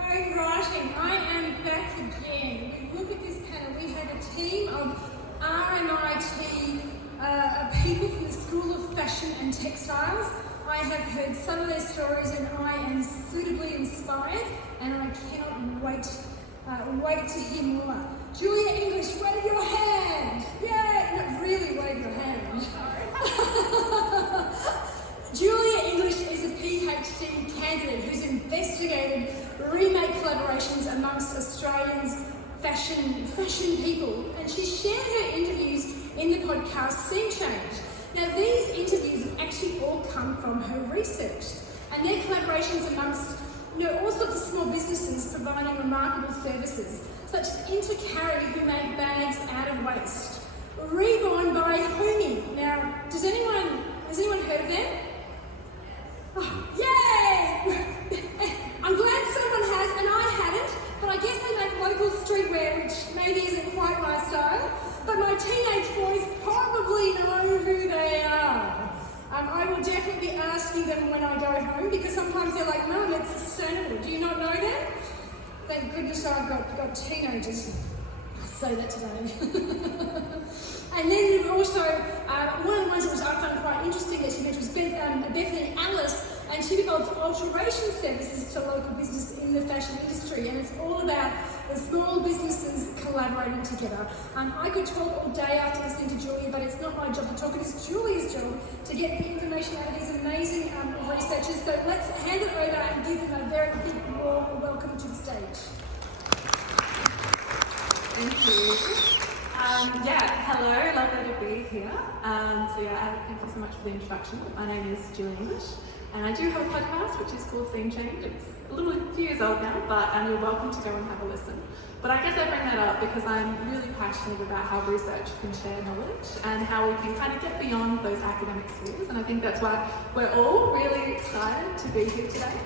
Writing, I am back again. We look at this panel, we have a team of R&IT people from the School of Fashion and Textiles. I have heard some of their stories and I am suitably inspired and I cannot wait to hear more. Julia English, wave your hand! Yay! No, really wave your hand. Julia English is a PhD candidate who's investigated remake collaborations amongst Australians' fashion people, and she shared her interviews in the podcast Scene Change. Now these interviews actually all come from her research, and their collaborations amongst all sorts of small businesses providing remarkable services, such as Intercarry, who make bags out of waste, Reborn by Humi. Now, has anyone heard of them? Oh, yay! I'm glad someone has, and I hadn't, but I guess they make local streetwear, which maybe isn't quite my style, but my teenage boys probably know who they are. I will definitely be asking them when I go home, because sometimes they're like, Mum, it's sustainable. Do you not know them? Thank goodness I've got teenagers. I'll say that today. And then also, one of the ones that I found quite interesting that she mentioned was Bethany Alice, and she develops alteration services to local business in the fashion industry, and it's all about the small businesses collaborating together. I could talk all day after listening to Julia, but it's not my job to talk, it is Julia's job to get the information out of these amazing researchers. So let's hand it over and give them a very big warm welcome to the stage. Thank you. Hello, lovely to be here. Thank you so much for the introduction. My name is Julia English, and I do have a podcast which is called Scene Change. It's a few years old now, but you're welcome to go and have a listen. But I guess I bring that up because I'm really passionate about how research can share knowledge and how we can kind of get beyond those academic spheres, and I think that's why we're all really excited to be here today.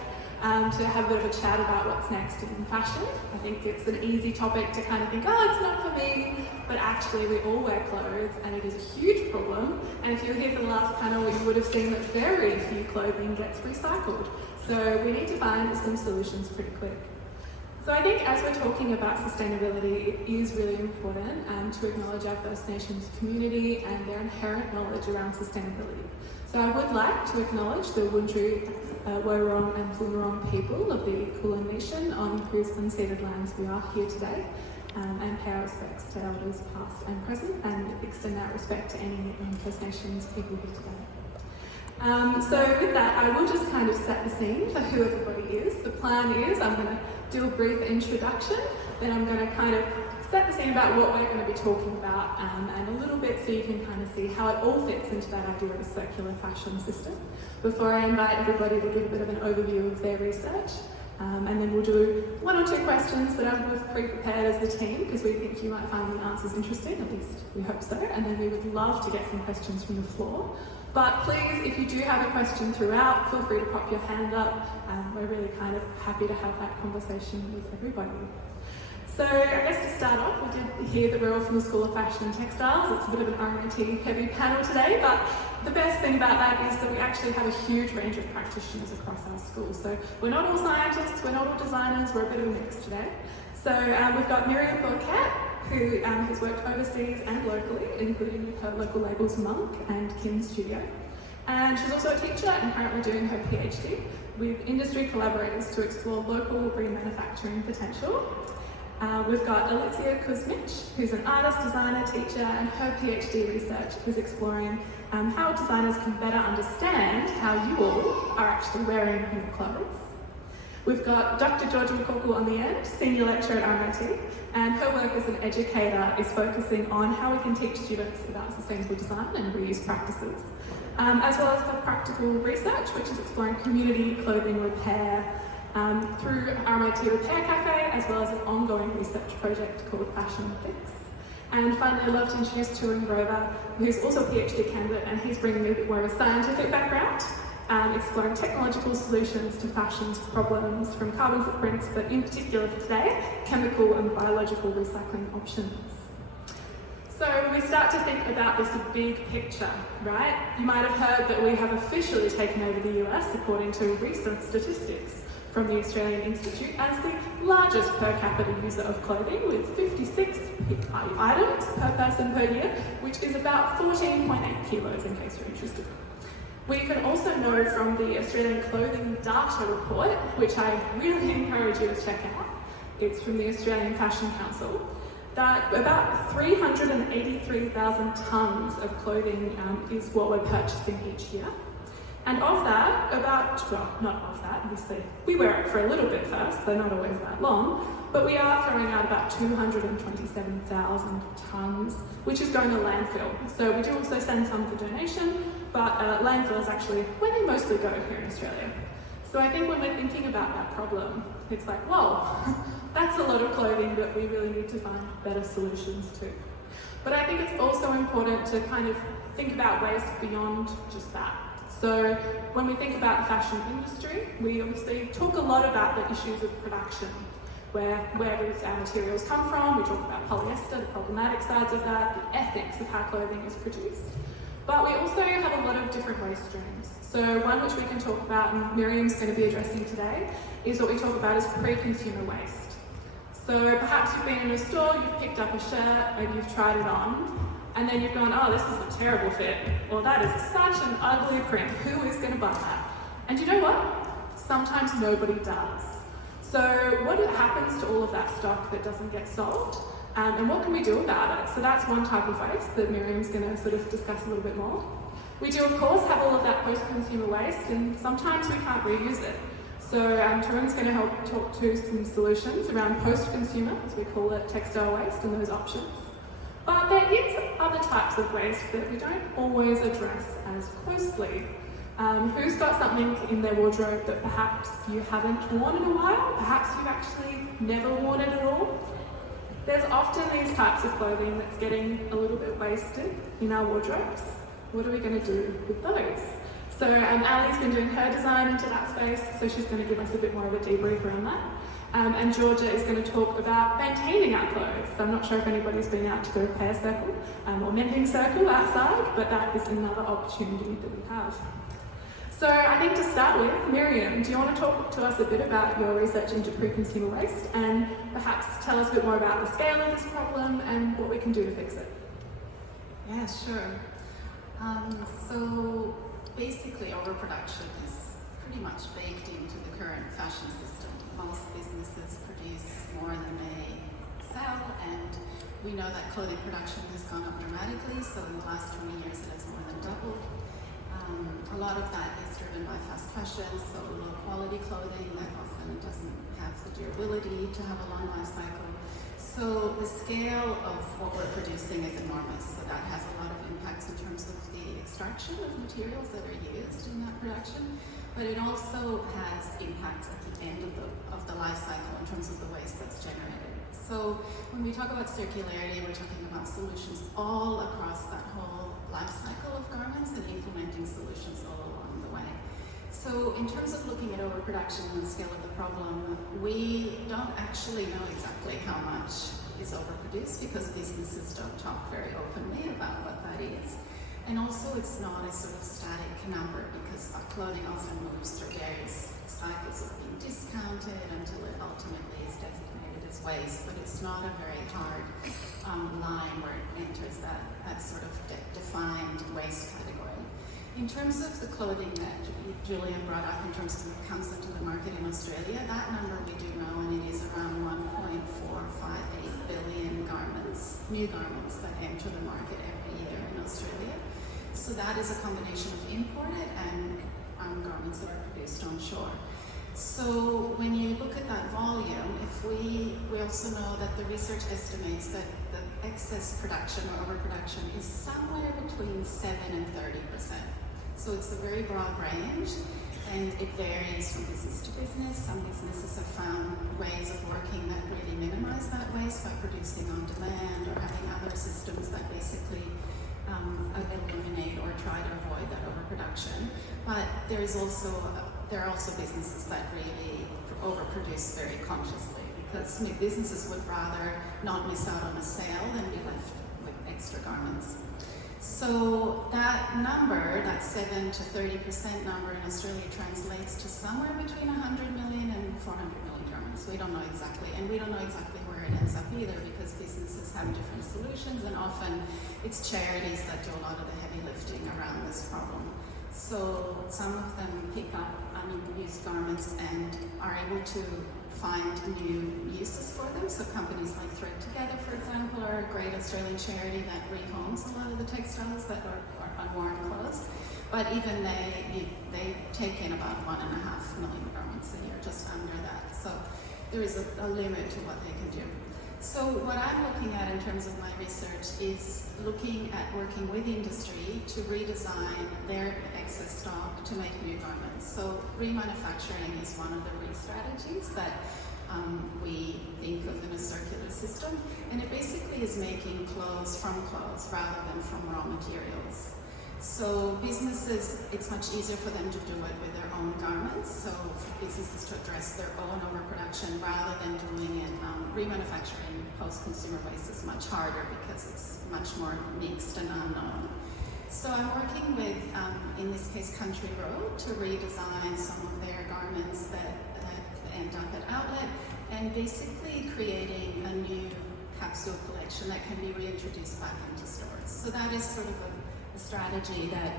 To have a bit of a chat about what's next in fashion. I think it's an easy topic to kind of think, oh, it's not for me, but actually we all wear clothes and it is a huge problem. And if you were here for the last panel, you would have seen that very few clothing gets recycled. So we need to find some solutions pretty quick. So I think as we're talking about sustainability, it is really important to acknowledge our First Nations community and their inherent knowledge around sustainability. So I would like to acknowledge the Wurundjeri, Wurrung and Boonwurrung people of the Kulin Nation on whose unceded lands we are here today, and pay our respects to elders past and present, and extend that respect to any First Nations people here today. So with that, I will just kind of set the scene for who everybody is. The plan is I'm going to do a brief introduction, then I'm going to kind of set the scene about what we're going to be talking about and a little bit so you can kind of see how it all fits into that idea of a circular fashion system before I invite everybody to give a bit of an overview of their research. And then we'll do one or two questions that I've pre-prepared as the team because we think you might find the answers interesting, at least we hope so, and then we would love to get some questions from the floor. But please, if you do have a question throughout, feel free to pop your hand up. We're really kind of happy to have that conversation with everybody. So I guess to start off, we did hear that we're all from the School of Fashion and Textiles. It's a bit of an R&T heavy panel today, but the best thing about that is that we actually have a huge range of practitioners across our school. So we're not all scientists, we're not all designers, we're a bit of a mix today. So we've got Miriam Burkett, who has worked overseas and locally, including with her local labels Monk and Kim Studio. And she's also a teacher and currently doing her PhD with industry collaborators to explore local remanufacturing potential. We've got Alicia Kuzmich, who's an artist, designer, teacher, and her PhD research is exploring how designers can better understand how you all are actually wearing your clothes. We've got Dr. Georgia McCorkle on the end, senior lecturer at RMIT, and her work as an educator is focusing on how we can teach students about sustainable design and reuse practices, as well as her practical research, which is exploring community clothing repair through RMIT Repair Cafe, as well as an ongoing research project called Fashionable. And finally, I'd love to introduce Turing Grover, who's also a PhD candidate, and he's bringing a bit more of a scientific background, exploring technological solutions to fashion's problems from carbon footprints, but in particular for today, chemical and biological recycling options. So when we start to think about this big picture, right? You might have heard that we have officially taken over the US according to recent statistics. from the Australian Institute as the largest per capita user of clothing, with 56 items per person per year, which is about 14.8 kilos in case you're interested. We can also know from the Australian Clothing Data Report, which I really encourage you to check out, it's from the Australian Fashion Council, that about 383,000 tonnes of clothing is what we're purchasing each year. And of that, not of that, obviously, we wear it for a little bit first, they're not always that long, but we are throwing out about 227,000 tonnes, which is going to landfill. So we do also send some for donation, but landfill is actually where they mostly go here in Australia. So I think when we're thinking about that problem, it's like, whoa, that's a lot of clothing that we really need to find better solutions to. But I think it's also important to kind of think about waste beyond just that. So when we think about the fashion industry, we obviously talk a lot about the issues of production, where does our materials come from? We talk about polyester, the problematic sides of that, the ethics of how clothing is produced. But we also have a lot of different waste streams. So one which we can talk about, and Miriam's going to be addressing today, is what we talk about as pre-consumer waste. So perhaps you've been in a store, you've picked up a shirt and you've tried it on, and then you've gone, oh, this is a terrible fit, or that is such an ugly print, who is going to buy that? And you know what? Sometimes nobody does. So what happens to all of that stock that doesn't get sold? And what can we do about it? So that's one type of waste that Miriam's going to sort of discuss a little bit more. We do, of course, have all of that post-consumer waste, and sometimes we can't reuse it. So Tarun's going to help talk to some solutions around post-consumer, as we call it, textile waste, and those options. But there is other types of waste that we don't always address as closely. Who's got something in their wardrobe that perhaps you haven't worn in a while? Perhaps you've actually never worn it at all? There's often these types of clothing that's getting a little bit wasted in our wardrobes. What are we going to do with those? So Ali's been doing her design into that space, so she's going to give us a bit more of a debrief around that. And Georgia is going to talk about maintaining our clothes. So I'm not sure if anybody's been out to the repair circle or mending circle outside, but that is another opportunity that we have. So I think to start with, Miriam, do you want to talk to us a bit about your research into pre-consumer waste and perhaps tell us a bit more about the scale of this problem and what we can do to fix it? Yeah, sure. So basically overproduction is pretty much baked into the current fashion system. Most businesses produce more than they sell, and we know that clothing production has gone up dramatically, so in the last 20 years it has more than doubled. A lot of that is driven by fast fashion, so low quality clothing that often doesn't have the durability to have a long life cycle. So the scale of what we're producing is enormous, so that has a lot of impacts in terms of the extraction of materials that are used in that production, but it also has impacts at the end of the life cycle in terms of the waste that's generated. So when we talk about circularity, we're talking about solutions all across that whole life cycle of garments and implementing solutions all along the way. So in terms of looking at overproduction and the scale of the problem, we don't actually know exactly how much is overproduced because businesses don't talk very openly about what that is. And also it's not a sort of static number because our clothing often moves through various cycles of being discounted until it ultimately is designated as waste, but it's not a very hard line where it enters that sort of defined waste category. In terms of the clothing that Julian brought up in terms of what comes into the market in Australia, that number we do know, and it is around 1.458 billion garments, new garments that enter the market every year in Australia. So that is a combination of imported and garments that are produced on shore. So when you look at that volume, we also know that the research estimates that the excess production or overproduction is somewhere between 7 and 30%. So it's a very broad range, and it varies from business to business. Some businesses have found ways of working that really minimize that waste by producing on demand or having other systems that basically eliminate or try to avoid that overproduction. But there are also businesses that really overproduce very consciously, because businesses would rather not miss out on a sale than be left with extra garments. So that number, that 7 to 30% number in Australia translates to somewhere between 100 million and 400 million garments. We don't know exactly, and we don't know exactly where it ends up either, because businesses have different solutions, and often it's charities that do a lot of the heavy lifting around this problem. So some of them pick up used garments and are able to find new uses for them. So companies like Thread Together, for example, are a great Australian charity that rehomes a lot of the textiles that are unworn clothes. But even they take in about 1.5 million garments a year, just under that. So there is a limit to what they can do. So what I'm looking at in terms of my research is looking at working with industry to redesign their excess stock to make new garments. So remanufacturing is one of the strategies that we think of in a circular system, and it basically is making clothes from clothes rather than from raw materials. So businesses, it's much easier for them to do it with their own garments, so for businesses to address their own overproduction rather than doing it, remanufacturing post-consumer waste is much harder because it's much more mixed and unknown. So I'm working with, in this case, Country Road to redesign some of their garments that end up at outlet, and basically creating a new capsule collection that can be reintroduced back into stores. So that is sort of a strategy that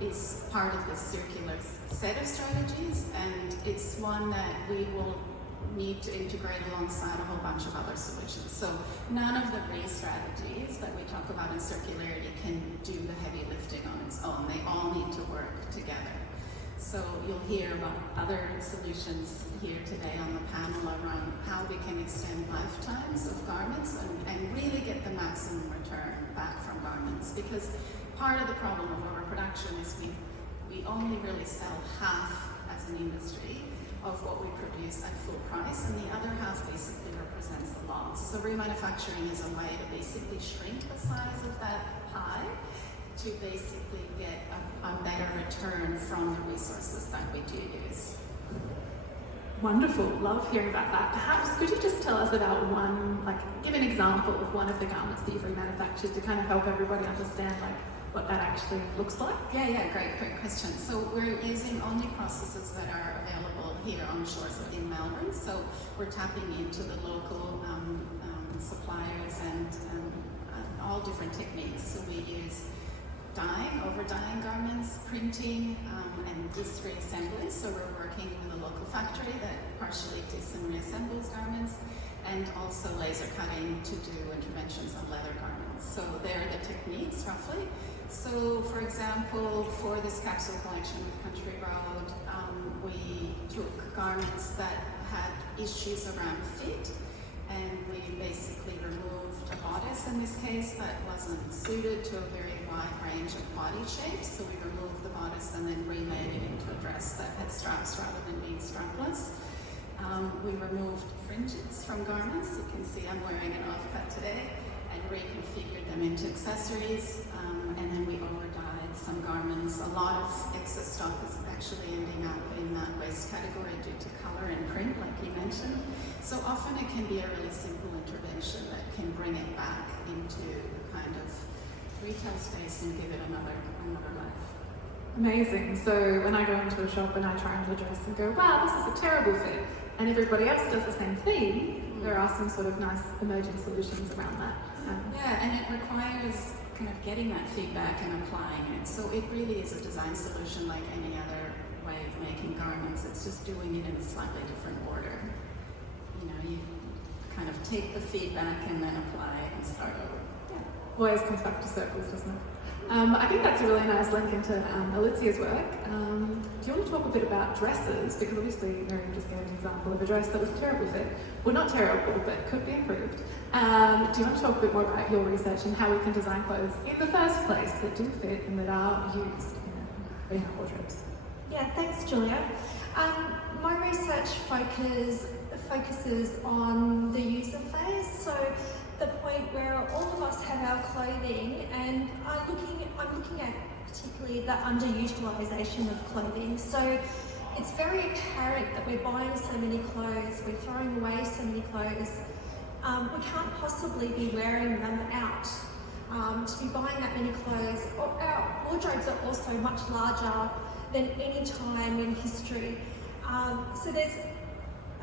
is part of this circular set of strategies, and it's one that we will need to integrate alongside a whole bunch of other solutions. So none of the strategies that we talk about in circularity can do the heavy lifting on its own. They all need to work together. So you'll hear about other solutions here today on the panel around how we can extend lifetimes of garments and really get the maximum return back from garments. Because part of the problem of overproduction is we only really sell half as an industry of what we produce at full price, and the other half basically represents the loss. So remanufacturing is a way to basically shrink the size of that pie to basically get a better return from the resources that we do use. Wonderful, love hearing about that. Perhaps could you just tell us about give an example of one of the garments that you've remanufactured to kind of help everybody understand what that actually looks like? Yeah, great question. So we're using only processes that are available here on the shores in Melbourne. So we're tapping into the local suppliers and all different techniques. So we use dyeing, over-dyeing garments, printing, and disc reassembly. So we're working with a local factory that partially dis and reassembles garments, and also laser cutting to do interventions on leather garments. So there are the techniques, roughly. So, for example, for this capsule collection with Country Road, we took garments that had issues around fit, and we basically removed a bodice in this case that wasn't suited to a very wide range of body shapes. So we removed the bodice and then remade it into a dress that had straps rather than being strapless. We removed fringes from garments. You can see I'm wearing an offcut today, and reconfigured them into accessories, and then we over-dyed some garments. A lot of excess stock is actually ending up in that waste category due to color and print, like you mentioned. So often it can be a really simple intervention that can bring it back into the kind of retail space and give it another life. Amazing. So when I go into a shop and I try on a dress and go, wow, this is a terrible fit, and everybody else does the same thing, there are some sort of nice emerging solutions around that. Yeah, and it requires kind of getting that feedback and applying it. So it really is a design solution like any other way of making garments. It's just doing it in a slightly different order. You kind of take the feedback and then apply it and start over. Yeah. Always comes back to circles, doesn't it? I think that's a really nice link into Alicia's work. Do you want to talk a bit about dresses? Because obviously Miriam just gave an example of a dress that was terrible fit. Well, not terrible, but could be improved. Do you want to talk a bit more about your research and how we can design clothes in the first place that do fit and that are used in our wardrobes? Yeah, thanks, Julia. My research focuses on the user phase, so the point where all of us have our clothing, and I'm looking at particularly the underutilisation of clothing. So it's very apparent that we're buying so many clothes, we're throwing away so many clothes, we can't possibly be wearing them out. to be buying that many clothes. Our wardrobes are also much larger than any time in history. So there's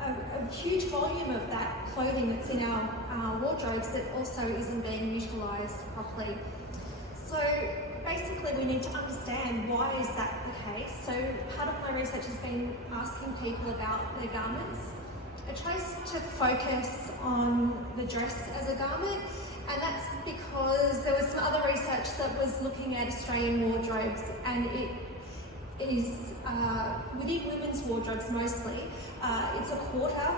a huge volume of that clothing that's in our wardrobes that also isn't being utilised properly. So basically we need to understand why is that the case. So part of my research has been asking people about their garments. I chose to focus on the dress as a garment, and that's because there was some other research that was looking at Australian wardrobes, and it is within women's wardrobes mostly. It's a quarter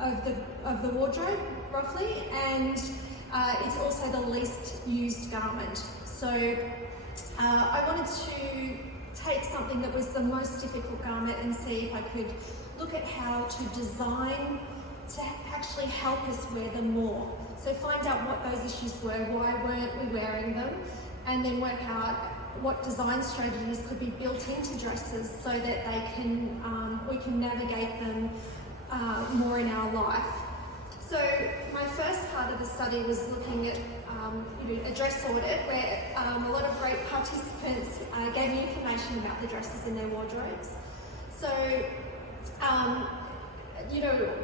of the wardrobe roughly, and it's also the least used garment. So I wanted to take something that was the most difficult garment and see if I could look at how to design to actually help us wear them more. So find out what those issues were, why weren't we wearing them, and then work out what design strategies could be built into dresses so that we can navigate them more in our life. So my first part of the study was looking at a dress audit where a lot of great participants gave me information about the dresses in their wardrobes. So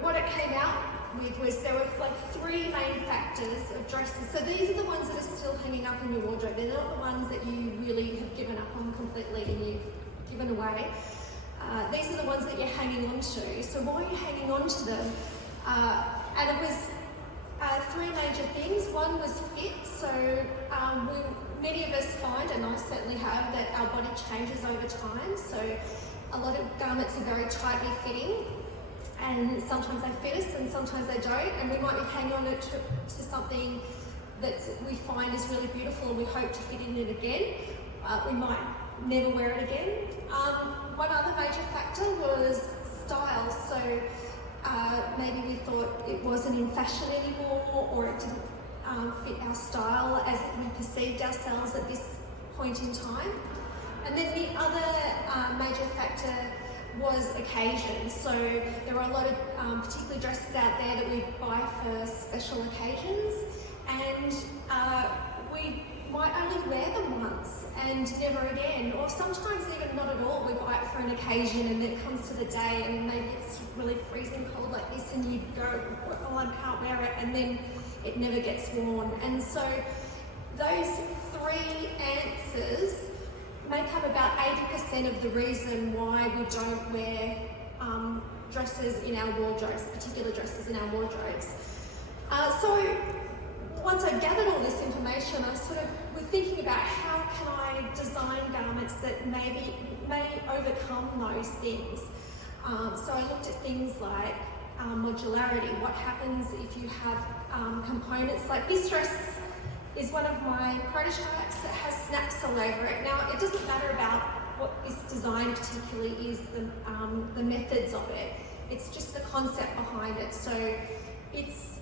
what it came out with was there were like three main factors of dresses. So these are the ones that are still hanging up in your wardrobe. They're not the ones that you really have given up on completely and you've given away. These are the ones that you're hanging on to. So why are you hanging on to them? And it was three major things. One was fit. So many of us find, and I certainly have, that our body changes over time. So a lot of garments are very tightly fitting, and sometimes they fit us and sometimes they don't, and we might be hanging on to something that we find is really beautiful and we hope to fit in it again. We might never wear it again. One other major factor was style. So maybe we thought it wasn't in fashion anymore, or it didn't fit our style as we perceived ourselves at this point in time. And then the other major factor was occasion. So there are a lot of particularly dresses out there that we buy for special occasions, and we might only wear them once and never again, or sometimes even not at all. We buy it for an occasion and then it comes to the day and maybe it's really freezing cold like this and you go, oh, I can't wear it, and then it never gets worn. And so those three answers make up about 80% of the reason why we don't wear dresses in our wardrobes, particular dresses in our wardrobes. So once I gathered all this information, I sort of was thinking about how can I design garments that may overcome those things. So I looked at things like modularity. What happens if you have components like this dress is one of my prototypes that has snaps all over it. Now, it doesn't matter about what this design particularly is, the methods of it. It's just the concept behind it. So it's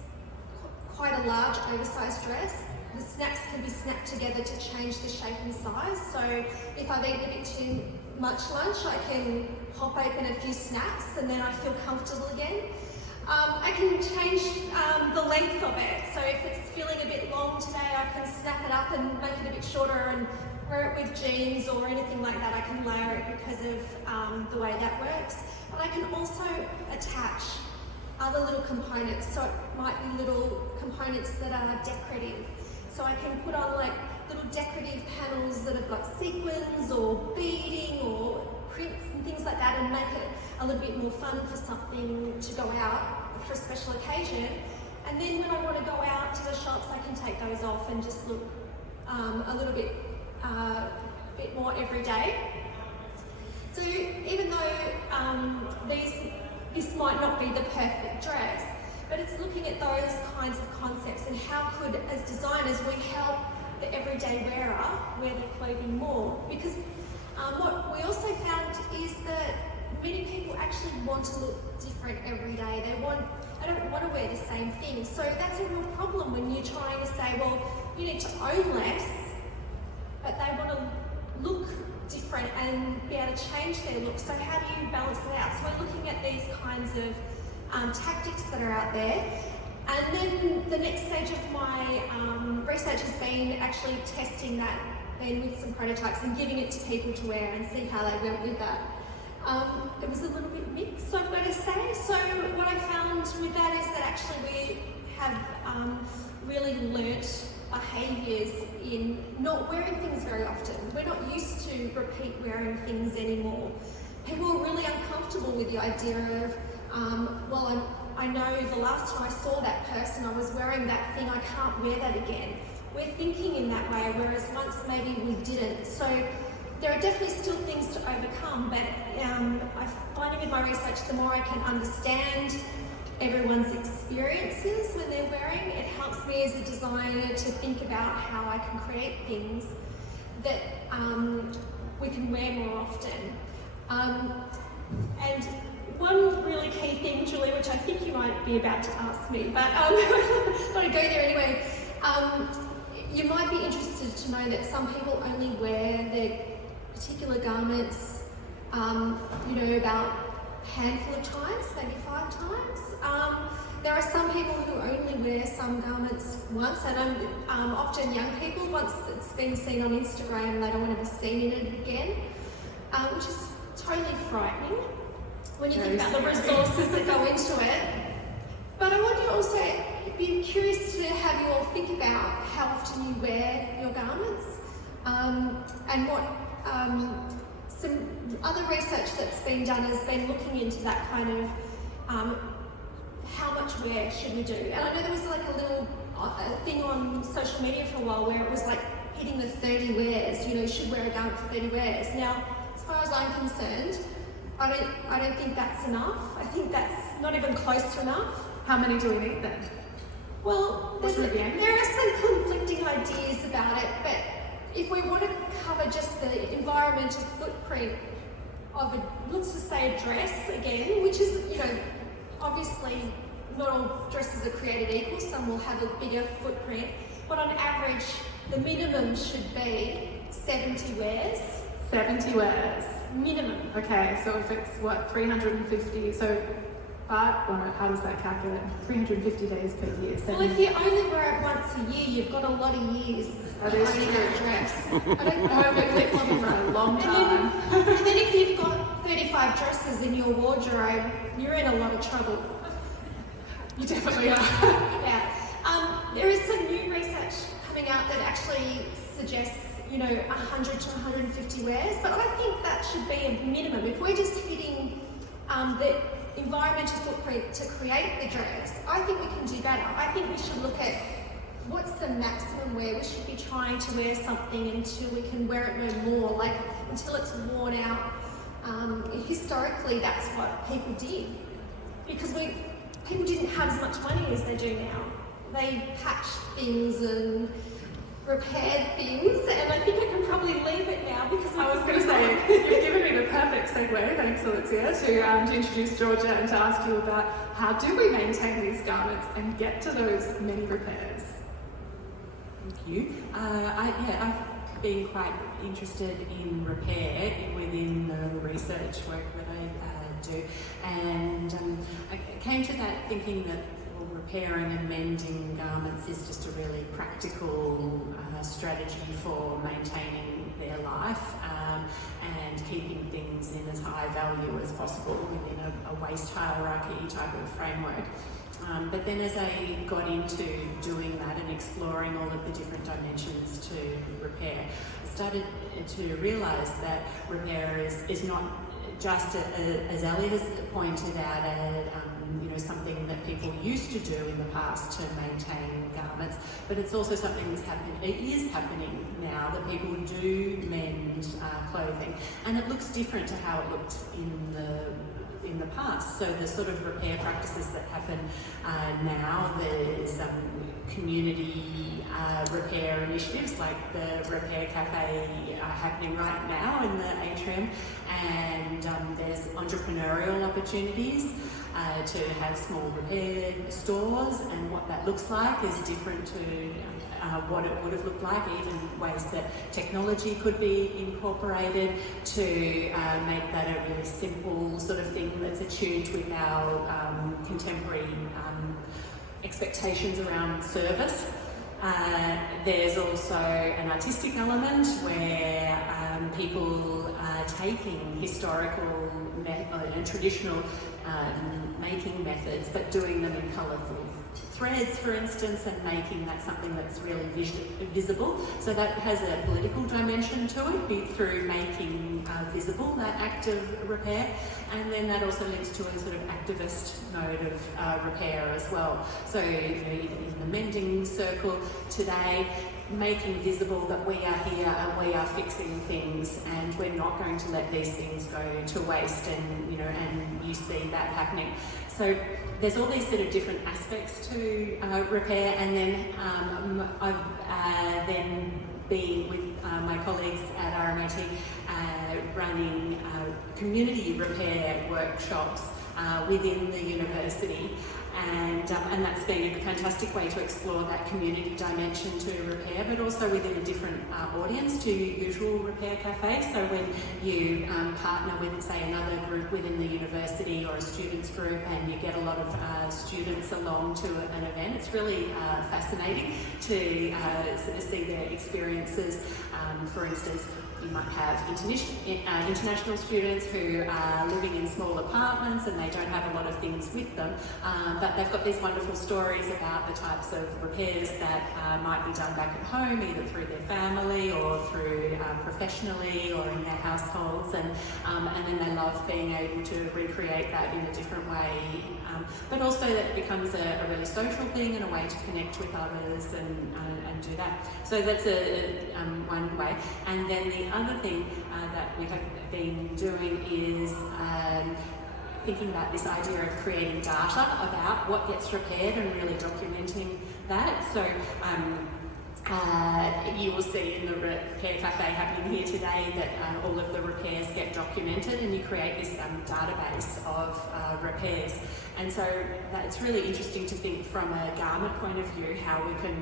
quite a large, oversized dress. The snaps can be snapped together to change the shape and size. So if I've eaten a bit too much lunch, I can pop open a few snaps and then I feel comfortable again. I can change the length of it. So if it's feeling a bit long today, I can snap it up and make it a bit shorter and wear it with jeans or anything like that. I can layer it because of the way that works. And I can also attach other little components. So it might be little components that are decorative. So I can put on like little decorative panels that have got sequins or beading or prints and things like that, and make it a little bit more fun for something to go out for a special occasion. And then when I want to go out to the shops, I can take those off and just look a little bit more everyday. So even though this might not be the perfect dress, but it's looking at those kinds of concepts and how could, as designers, we help the everyday wearer wear their clothing more. Because what we also found is that many people actually want to look different every day. I don't want to wear the same thing. So that's a real problem when you're trying to say, well, you need to own less, but they want to look different and be able to change their look. So how do you balance that out? So we're looking at these kinds of tactics that are out there. And then the next stage of my research has been actually testing that then with some prototypes and giving it to people to wear and see how they went with that. It was a little bit mixed, I've got to say. So what I found with that is that actually we have really learnt behaviours in not wearing things very often. We're not used to repeat wearing things anymore. People are really uncomfortable with the idea of, I know the last time I saw that person, I was wearing that thing, I can't wear that again. We're thinking in that way, whereas once maybe we didn't. So there are definitely still things to overcome, but I'm finding with my research, the more I can understand everyone's experiences when they're wearing, it helps me as a designer to think about how I can create things that we can wear more often. And one really key thing, Julie, which I think you might be about to ask me, but I'm going to go there anyway. You might be interested to know that some people only wear their particular garments, about a handful of times, maybe 5 times. There are some people who only wear some garments once, and often young people, once it's been seen on Instagram, they don't want to be seen in it again, which is totally frightening when you think about the resources that go into it. But I want to also be curious to have you all think about how often you wear your garments, and what some other research that's been done has been looking into that kind of how much wear should we do. And I know there was like a little thing on social media for a while where it was like hitting the 30 wears, you should wear a garment for 30 wears. Now, as far as I'm concerned, I don't think that's enough. I think that's not even close to enough. How many do we need then? Well, there are some conflicting ideas about it, but if we want to cover just the environmental footprint of let's just say a dress again, which is, obviously not all dresses are created equal, some will have a bigger footprint, but on average, the minimum should be 70 wears. 70 wears. Minimum. Okay, so if it's 350, so how does that calculate? 350 days per year. Well, if you only wear it once a year, you've got a lot of years owning that dress. I don't know, we've lived for a long time. And then if you've got 35 dresses in your wardrobe, you're in a lot of trouble. You definitely are. Yeah. There is some new research coming out that actually suggests 100 to 150 wears, but I think that should be a minimum. If we're just hitting the environmental footprint to create the dress, I think we can do better. I think we should look at what's the maximum wear. We should be trying to wear something until we can wear it no more, until it's worn out. Historically, that's what people did, because people didn't have as much money as they do now. They patched things and repaired things, and I think I can probably leave it now because I was going to say, you've given me the perfect segue, thanks Alexia, to introduce Georgia and to ask you about how do we maintain these garments and get to those many repairs. Thank you. I've been quite interested in repair within the research work that I do, and I came to that thinking that repairing and mending garments is just a really practical strategy for maintaining their life and keeping things in as high value as possible within a waste hierarchy type of framework. But then as I got into doing that and exploring all of the different dimensions to repair, I started to realise that repair is not just, as Ellie has pointed out, something that people used to do in the past to maintain garments, but it's also something it is happening now, that people do mend clothing, and it looks different to how it looked in the past. So the sort of repair practices that happen now, there's community repair initiatives like the Repair Cafe happening right now in the atrium, and there's entrepreneurial opportunities to have small repair stores, and what that looks like is different to what it would have looked like, even ways that technology could be incorporated to make that a really simple sort of thing that's attuned with our contemporary expectations around service. There's also an artistic element where people are taking historical and traditional making methods, but doing them in colourful threads, for instance, and making that something that's really visible. So that has a political dimension to it, be through making visible that act of repair, and then that also links to a sort of activist mode of repair as well. So, you know, in the mending circle today, making visible that we are here and we are fixing things, and we're not going to let these things go to waste, and you know, and you see that happening. So there's all these sort of different aspects to repair, and then I've then been with my colleagues at RMIT running community repair workshops within the university. And that's been a fantastic way to explore that community dimension to repair, but also within a different audience to usual repair cafes. So when you partner with, say, another group within the university or a students group, and you get a lot of students along to an event, it's really fascinating to sort of see their experiences. For instance, you might have international students who are living in small apartments and they don't have a lot of things with them, but they've got these wonderful stories about the types of repairs that might be done back at home, either through their family or through professionally or in their households, and then they love being able to recreate that in a different way, but also that it becomes a really social thing and a way to connect with others and do that. So that's one way. And then the other thing that we have been doing is thinking about this idea of creating data about what gets repaired and really documenting that. So you will see in the repair cafe happening here today that all of the repairs get documented, and you create this database of repairs. And so it's really interesting to think from a garment point of view how we can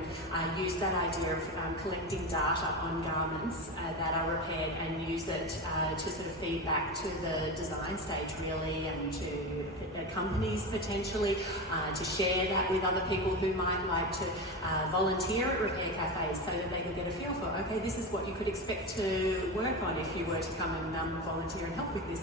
use that idea of collecting data on garments that are repaired and use it to sort of feed back to the design stage really, and to companies potentially, to share that with other people who might like to volunteer at repair cafes, so that they can get a feel for, okay, this is what you could expect to work on if you were to come and volunteer and help with this.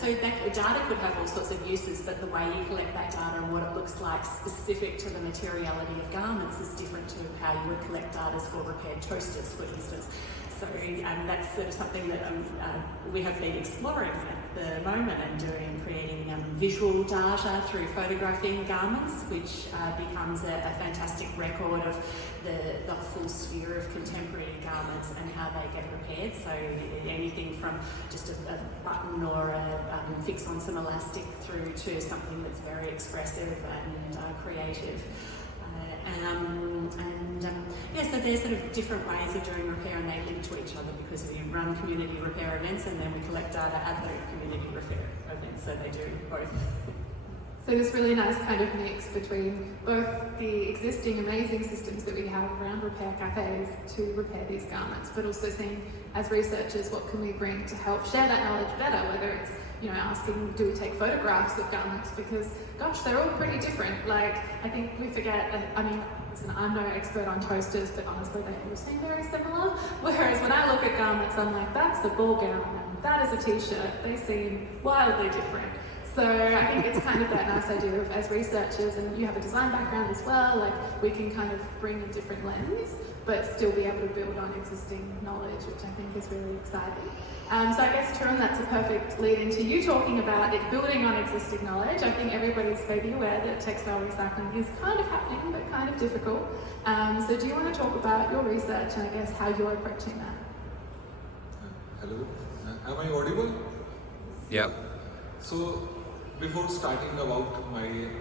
So that data could have all sorts of uses, but the way you collect that data and what it looks like specific to the materiality of garments is different to how you would collect data for repaired toasters, for instance. So that's sort of something that we have been exploring at the moment and creating visual data through photographing garments, which becomes a fantastic record of the full sphere of contemporary garments and how they get repaired. So anything from just a button or a fix on some elastic through to something that's very expressive and creative. Yeah, so there's sort of different ways of doing repair, and they link to each other because we run community repair events and then we collect data at the community repair events, so they do both. So this really nice kind of mix between both the existing amazing systems that we have around repair cafes to repair these garments, but also seeing as researchers what can we bring to help share that knowledge better, whether it's, you know, asking, do we take photographs of garments, because gosh, they're all pretty different. Like, I think we forget, I mean, listen, I'm no expert on toasters, but honestly they all seem very similar, whereas when I look at garments I'm like, that's a ball gown and that is a t-shirt, they seem wildly different. So I think it's kind of that nice idea of, as researchers, and you have a design background as well, like we can kind of bring a different lens, but still be able to build on existing knowledge, which I think is really exciting. So I guess, Tarun, that's a perfect lead into you talking about it building on existing knowledge. I think everybody's maybe aware that textile recycling is kind of happening, but kind of difficult. So do you want to talk about your research and I guess how you're approaching that? Hello, am I audible? Yeah. So, before starting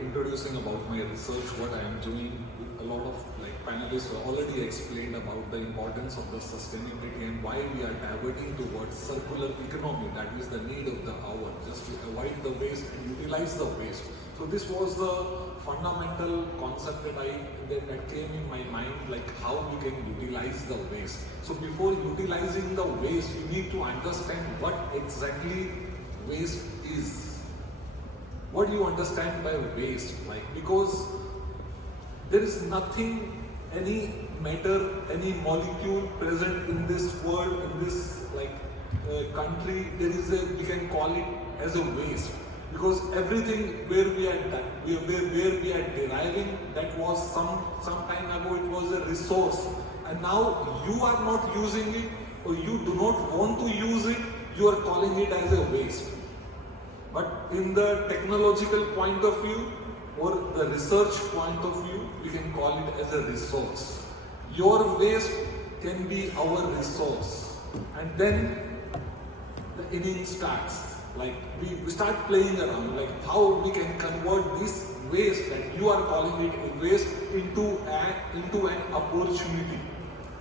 introducing about my research, what I am doing, a lot of panelists have already explained about the importance of the sustainability and why we are diverting towards circular economy. That is the need of the hour, just to avoid the waste and utilize the waste. So this was the fundamental concept that came in my mind, like how we can utilize the waste. So before utilizing the waste, you need to understand what exactly waste is. What do you understand by waste? Because there is nothing, any matter, any molecule present in this world, in this country, there is a, we can call it as a waste. Because everything where we are deriving, that was some time ago, it was a resource. And now you are not using it, or you do not want to use it, you are calling it as a waste. But in the technological point of view, or the research point of view, we can call it as a resource. Your waste can be our resource. And then the inning starts. Like we start playing around, like how we can convert this waste that you are calling it a waste into an opportunity.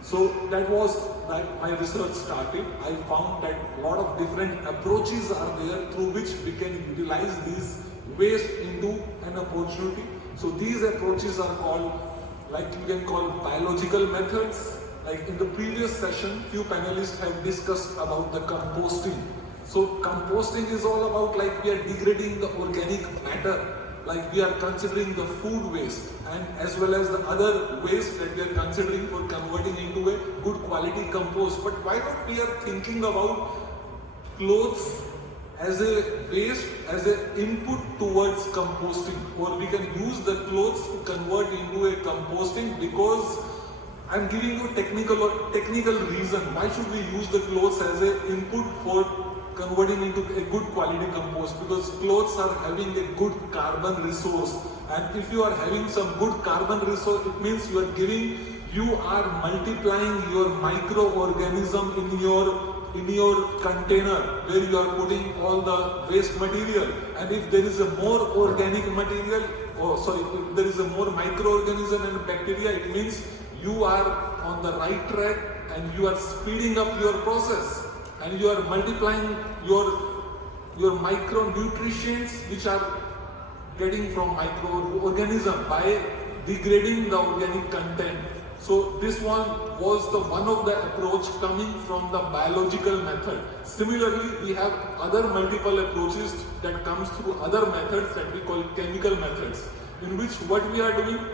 So that was that my research started. I found that a lot of different approaches are there through which we can utilize this waste into an opportunity. So these approaches are called, like you can call, biological methods. Like in the previous session, few panelists have discussed about the composting. So composting is all about, like, we are degrading the organic matter, like we are considering the food waste and as well as the other waste that we are considering for converting into a good quality compost. But why not we are thinking about clothes as a waste, as an input towards composting, or we can use the clothes to convert into a composting? Because I'm giving you technical reason why should we use the clothes as an input for converting into a good quality compost. Because clothes are having a good carbon resource, and if you are having some good carbon resource, it means you are multiplying your microorganism in your container where you are putting all the waste material. And if there is a more organic material, if there is a more microorganism and bacteria, it means you are on the right track and you are speeding up your process. And you are multiplying your micronutrients which are getting from microorganism by degrading the organic content. So this one was one of the approach coming from the biological method. Similarly, we have other multiple approaches that comes through other methods that we call chemical methods, in which what we are doing,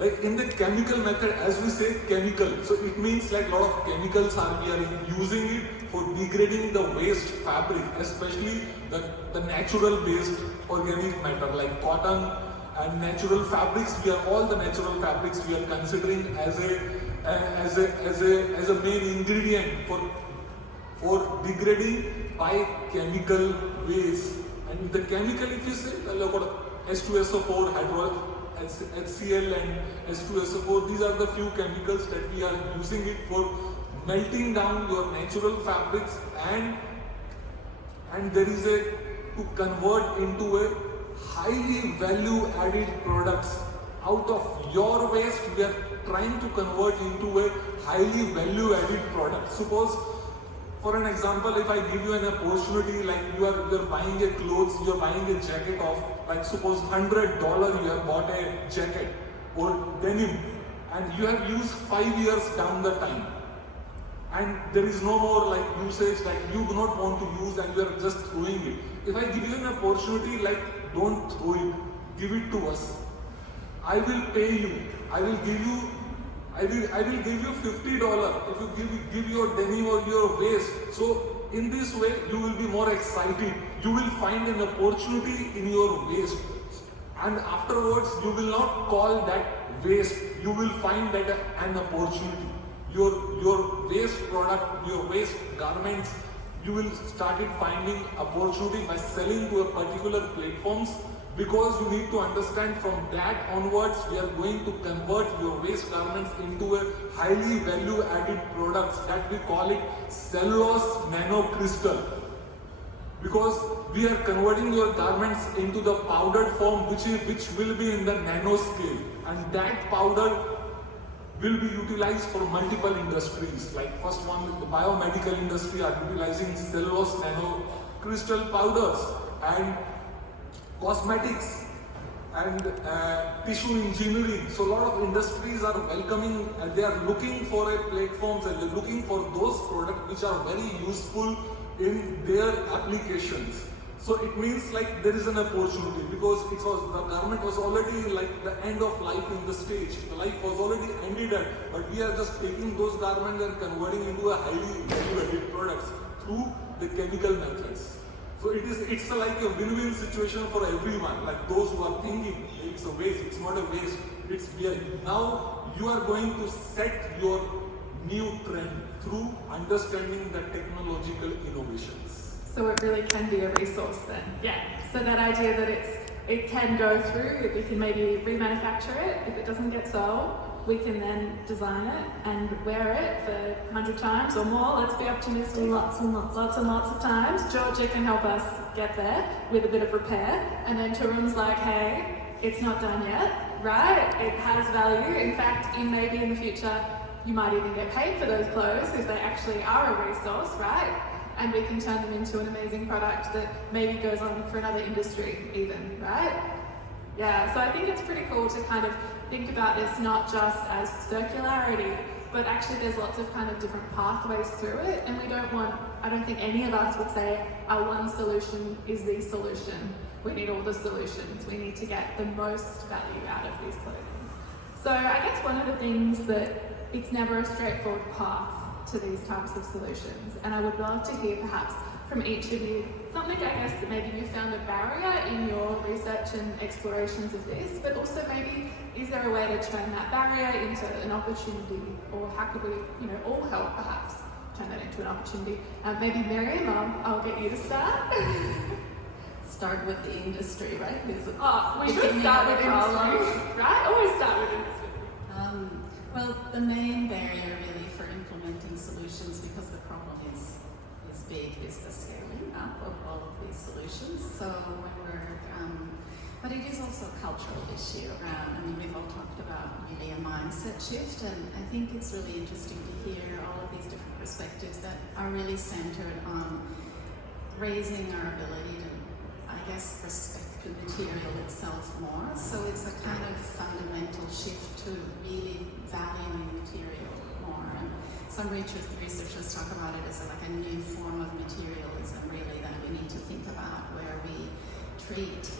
like in the chemical method, as we say chemical, so it means like a lot of chemicals we are using it for degrading the waste fabric, especially the natural based organic matter like cotton and natural fabrics. All the natural fabrics we are considering as a main ingredient for degrading by chemical waste. And the chemical, if you say, H2SO4, HCl and H2SO4, these are the few chemicals that we are using it for melting down your natural fabrics, and there is to convert into a highly value added products. Out of your waste, we are trying to convert into a highly value added product. Suppose, for an example, if I give you an opportunity, like you are buying a clothes, you are buying a jacket of, like suppose $100, you have bought a jacket or denim, and you have used 5 years down the time, and there is no more like usage, like you do not want to use and you are just throwing it. If I give you an opportunity, like don't throw it, give it to us. I will pay you. I will give you $50 if you give your denim or your waste. So in this way, you will be more excited. You will find an opportunity in your waste, and afterwards you will not call that waste. You will find that an opportunity. Your waste product, your waste garments, you will start finding opportunity by selling to a particular platforms. Because you need to understand from that onwards, we are going to convert your waste garments into a highly value added products that we call it cellulose nanocrystal. Because we are converting your garments into the powdered form which will be in the nanoscale, and that powder will be utilized for multiple industries. Like first one, the biomedical industry are utilizing cellulose nanocrystal powders, and cosmetics and tissue engineering. So a lot of industries are welcoming, they are looking for a platforms and they're looking for those products which are very useful in their applications. So it means like there is an opportunity because it was the garment was already like the end of life in the stage. The life was already ended at, but we are just taking those garments and converting into a highly value-added products through the chemical methods. So it's like a win-win situation for everyone. Like those who are thinking it's a waste, it's not a waste, it's beer. Now you are going to set your new trend through understanding the technological innovations. So it really can be a resource then. Yeah. So that idea that it can go through, we can maybe remanufacture it. If it doesn't get sold, we can then design it and wear it for 100 times or more. Let's be optimistic. Lots and lots. Lots and lots of times. Georgia can help us get there with a bit of repair. And then Tarun's like, hey, it's not done yet, right? It has value. In fact, maybe in the future, you might even get paid for those clothes if they actually are a resource, right? And we can turn them into an amazing product that maybe goes on for another industry even, right? Yeah, so I think it's pretty cool to kind of think about this not just as circularity, but actually there's lots of kind of different pathways through it, and I don't think any of us would say our one solution is the solution. We need all the solutions. We need to get the most value out of these clothing. So I guess one of the things that it's never a straightforward path to these types of solutions, and I would love to hear perhaps from each of you something I guess that maybe you found a barrier in your research and explorations of this, but also maybe is there a way to turn that barrier into an opportunity, or how could we all help perhaps turn that into an opportunity? Maybe Miriam, I'll get you to start. Start with the industry, right? We should start with industry, right? Always start with industry. Well, the main barrier really for implementing solutions, because the problem is big, is the scaling up of all of these solutions. So when but it is also a cultural issue around, we've all talked about really a mindset shift, and I think it's really interesting to hear all of these different perspectives that are really centered on raising our ability to, I guess, respect the material itself more. So it's a kind of fundamental shift to really valuing material more. And some researchers talk about it as like a new form of materialism, really, that we need to think about, where we treat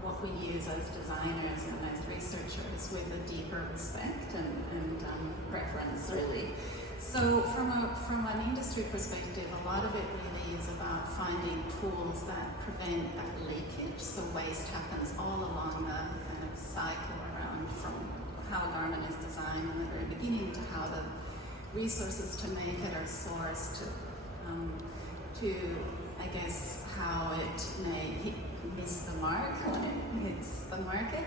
what we use as designers and as researchers with a deeper respect and preference, really. So from an industry perspective, a lot of it really is about finding tools that prevent that leakage. So waste happens all along the kind of cycle around from how a garment is designed in the very beginning to how the resources to make it are sourced to I guess how it may miss the mark when it hits the market,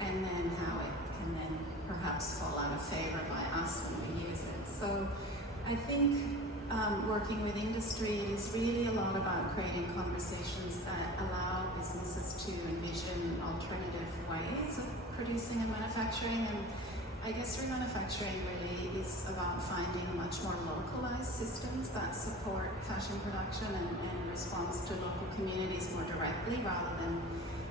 and then how it can then perhaps fall out of favor by us when we use it. So I think working with industry is really a lot about creating conversations that allow businesses to envision alternative ways of producing and manufacturing. And I guess remanufacturing really is about finding much more localized systems that support fashion production and response to local communities more directly, rather than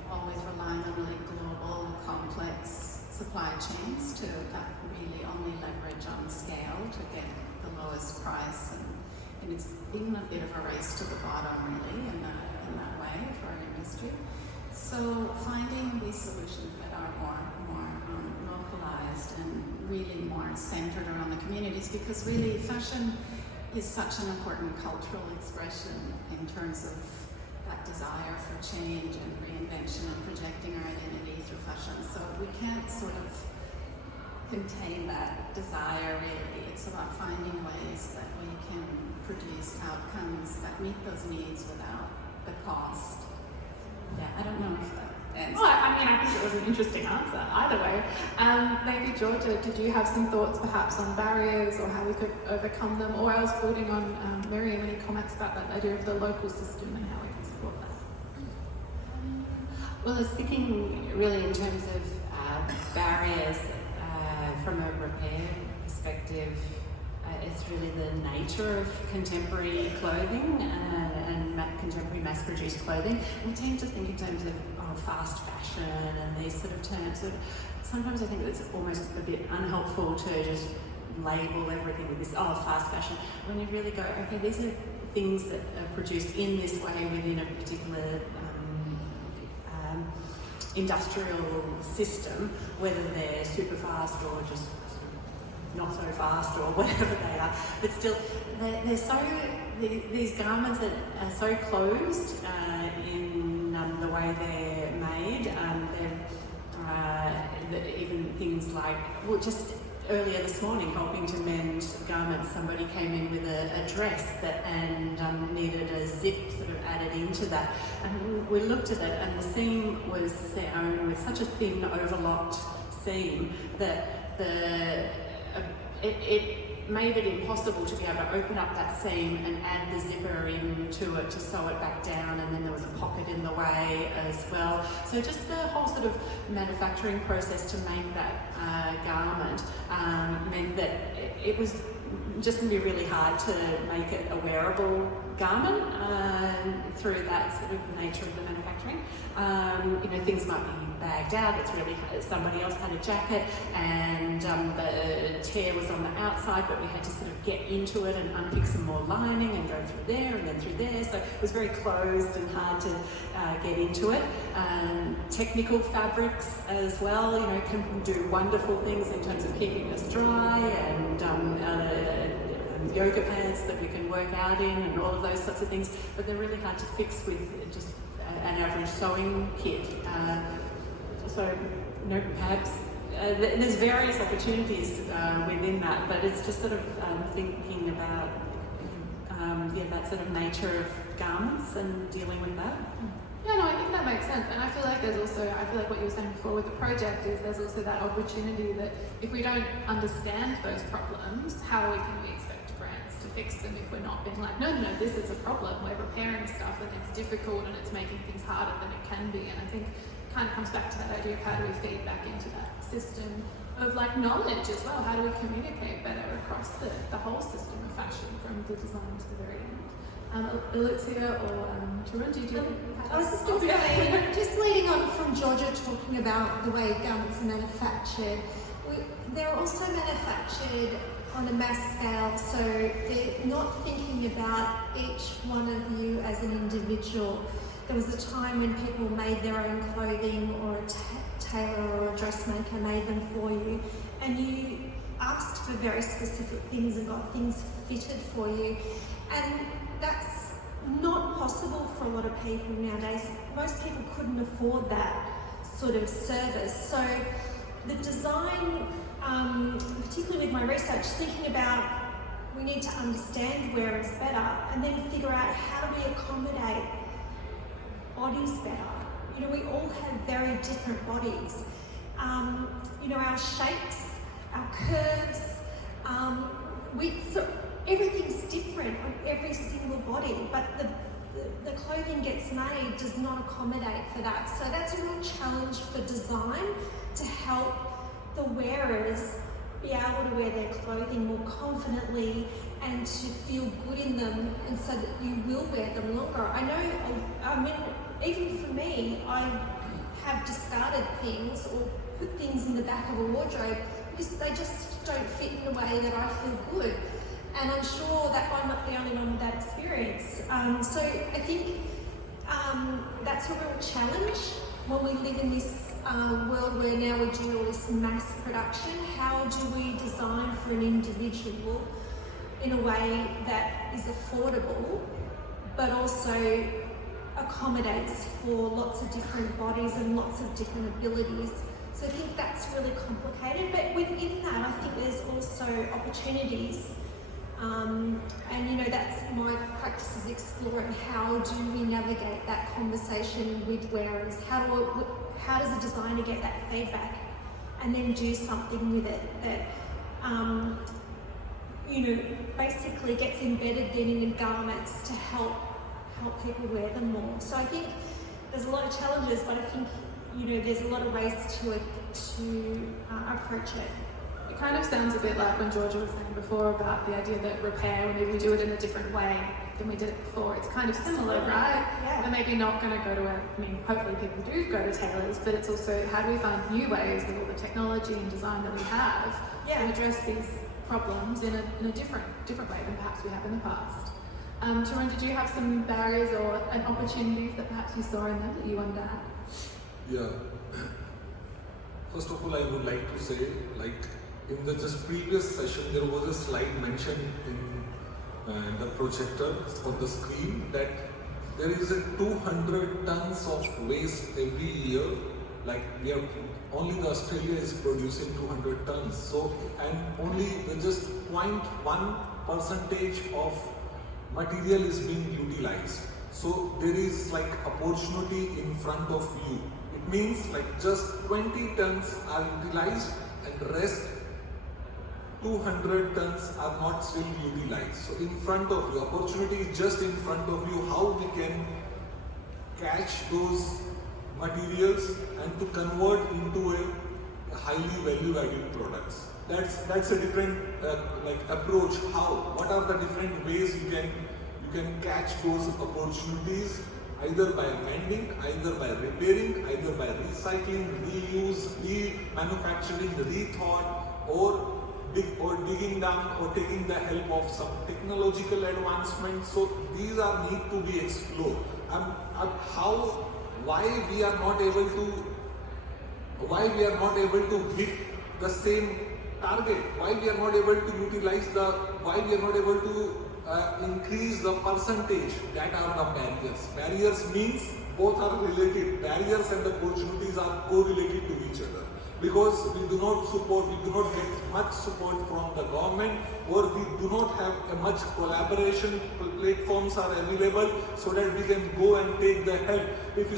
always relying on really global, complex supply chains that really only leverage on scale to get the lowest price. And it's been a bit of a race to the bottom, really, in that way for our industry. So finding these solutions that are more localized and really more centered around the communities, because really fashion is such an important cultural expression in terms of that desire for change and reinvention and projecting our identity through fashion. So we can't sort of contain that desire, really. It's about finding ways that we can produce outcomes that meet those needs without the cost. Yeah, I don't know if that answers. Well, I think it was an interesting answer either way. Maybe Georgia, did you have some thoughts perhaps on barriers or how we could overcome them, or else building on Miriam, any comments about that idea of the local system and how we can support that? Well, I was thinking really in terms of barriers from a repair perspective. It's really the nature of contemporary clothing and contemporary mass-produced clothing. We tend to think in terms of fast fashion and these sort of terms. Sometimes I think it's almost a bit unhelpful to just label everything with this, oh, fast fashion, when you really go, okay, these are things that are produced in this way within a particular industrial system, whether they're super fast or just not so fast or whatever they are, but still they're so, these garments are so closed in the way they're made. Even things like, well, just earlier this morning helping to mend garments, somebody came in with a dress and needed a zip sort of added into that, and we looked at it and the seam was sewn with such a thin overlocked seam that it made it impossible to be able to open up that seam and add the zipper into it to sew it back down, and then there was a pocket in the way as well. So just the whole sort of manufacturing process to make that garment meant that it was just going to be really hard to make it a wearable garment through that sort of nature of the manufacturing. Things might be bagged out. It's really, somebody else had a jacket and the tear was on the outside, but we had to sort of get into it and unpick some more lining and go through there and then through there. So it was very closed and hard to get into it. Technical fabrics as well, can do wonderful things in terms of keeping us dry, and yoga pants that we can work out in and all of those sorts of things, but they're really hard to fix with just an average sewing kit. Perhaps there's various opportunities within that, but it's just sort of thinking about that sort of nature of garments and dealing with that. Yeah, no, I think that makes sense. And I feel like what you were saying before with the project is there's also that opportunity that if we don't understand those problems, how can we expect brands to fix them if we're not being like, no, this is a problem, we're repairing stuff and it's difficult and it's making things harder than it can be. And I think it kind of comes back to that idea of how do we feed back into that system of like knowledge as well. How do we communicate better across the whole system of fashion from the design to the very end? Alicia or Tarun, do you I was just going to say, just leading on from Georgia talking about the way garments are manufactured, they're also manufactured on a mass scale, so they're not thinking about each one of you as an individual. There was a time when people made their own clothing, or a tailor or a dressmaker made them for you, and you asked for very specific things and got things fitted for you. And that's not possible for a lot of people nowadays. Most people couldn't afford that sort of service. So the design, particularly with my research, thinking about we need to understand where is better and then figure out how do we accommodate bodies better. We all have very different bodies. Our shapes, our curves, widths, everything's different on every single body, but the clothing gets made does not accommodate for that. So that's a real challenge for design, to help the wearers be able to wear their clothing more confidently and to feel good in them, and so that you will wear them longer. I mean, even for me, I have discarded things or put things in the back of a wardrobe because they just don't fit in a way that I feel good. And I'm sure that I'm not the only one with that experience. So I think that's a real challenge when we live in this world where now we're doing all this mass production. How do we design for an individual in a way that is affordable, but also accommodates for lots of different bodies and lots of different abilities? So I think that's really complicated, but within that I think there's also opportunities. That's my practice, is exploring how do we navigate that conversation with wearers? How does a designer get that feedback and then do something with it that basically gets embedded then in garments to help people wear them more. So I think there's a lot of challenges, but I think there's a lot of ways to approach it. It kind of sounds a bit like when Georgia was saying before about the idea that repair, when we do it in a different way than we did it before, it's kind of similar, right? Yeah. They're maybe not going to go to hopefully people do go to tailors, but it's also how do we find new ways with all the technology and design that we have to address these problems in a different way than perhaps we have in the past. Tarun, did you have some barriers or an opportunities that perhaps you saw in there that you wanted to add? Yeah. First of all, I would like to say, like in the just previous session, there was a slide mentioned in the projector on the screen that there is a 200 tons of waste every year. Like only Australia is producing 200 tons. So, and only just 0.1% of material is being utilized. So there is like opportunity in front of you. It means like just 20 tons are utilized and rest 200 tons are not still utilized. So in front of you, opportunity is just in front of you, how we can catch those materials and to convert into a highly value-added products. That's a different approach. How? What are the different ways you can catch those opportunities? Either by mending, either by repairing, either by recycling, reuse, remanufacturing, rethought, or digging down or taking the help of some technological advancement. So these are need to be explored. Why we are not able to hit the same target? Why we are not able to utilize why we are not able to increase the percentage? That are the barriers. Barriers means both are related. Barriers and opportunities are correlated to each other. Because we do not get much support from the government, or we do not have much collaboration platforms are available so that we can go and take the help. If you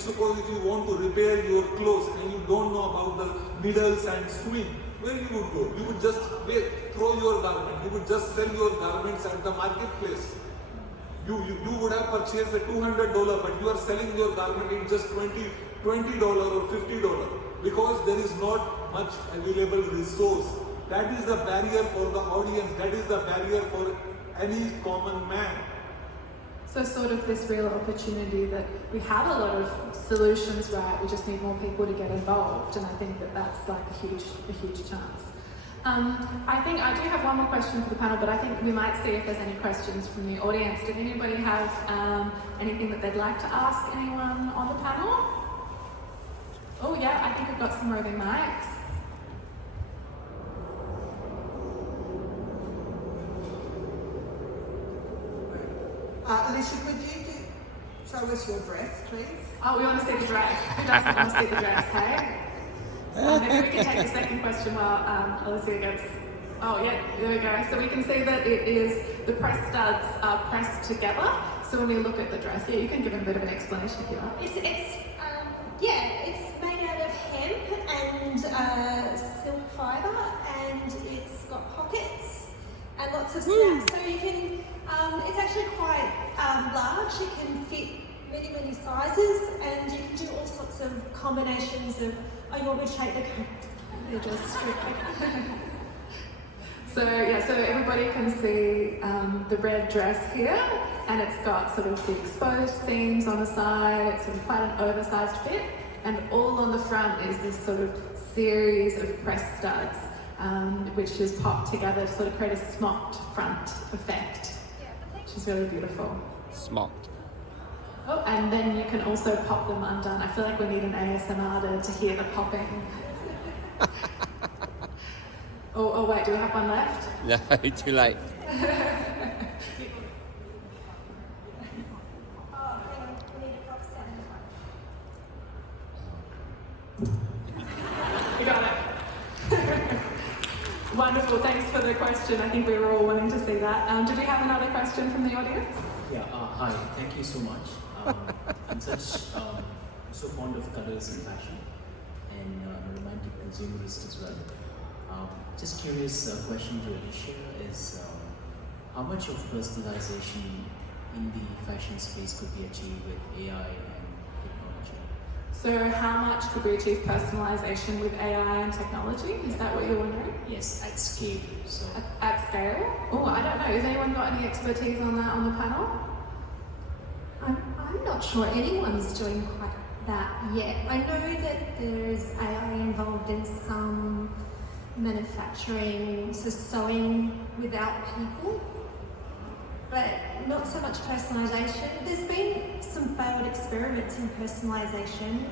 want to repair your clothes and you don't know about the needles and swing, where you would go? You would just throw your garment. You would just sell your garments at the marketplace. You would have purchased a $200, but you are selling your garment in just $20 or $50. Because there is not much available resource. That is the barrier for the audience. That is the barrier for any common man. So sort of this real opportunity that we have a lot of solutions, right? We just need more people to get involved, and I think that that's like a huge chance. I think I do have one more question for the panel, but I think we might see if there's any questions from the audience. Did anybody have anything that they'd like to ask anyone on the panel? Oh yeah, I think we've got some roving mics. Alicia, could you show us your dress, please? Oh, we want to see the dress. Who doesn't want to see the dress, hey? Maybe we can take the second question while Alicia gets... Oh yeah, there we go. So we can see that it is, the press studs are pressed together. So when we look at the dress, yeah, you can give it a bit of an explanation if you like. It's made out of hemp and silk fibre, and it's got pockets and lots of snaps. So you can, it's actually quite large. It can fit many sizes, and you can do all sorts of combinations of. Oh, you want me to shake the So yeah, so everybody can see the red dress here, and it's got sort of the exposed seams on the side. It's sort of quite an oversized fit, and all on the front is this sort of series of press studs, which is popped together to sort of create a smocked front effect, which is really beautiful. Smocked. Oh, and then you can also pop them undone. I feel like we need an ASMR to hear the popping. Oh wait, do we have one left? No, too late. We got it. Wonderful, thanks for the question. I think we were all wanting to see that. Do we have another question from the audience? Yeah, hi, thank you so much. I'm so fond of colors and fashion, and I'm a romantic consumerist as well. Just curious, question to Alicia is how much of personalization in the fashion space could be achieved with AI and technology? So how much could we achieve personalisation with AI and technology? Is that what you're wondering? Yes, at scale. So At scale? Oh, I don't know. Has anyone got any expertise on that on the panel? I'm not sure anyone's doing quite that yet. I know that there's AI involved in some manufacturing, so sewing without people, but not so much personalisation. There's been some failed experiments in personalisation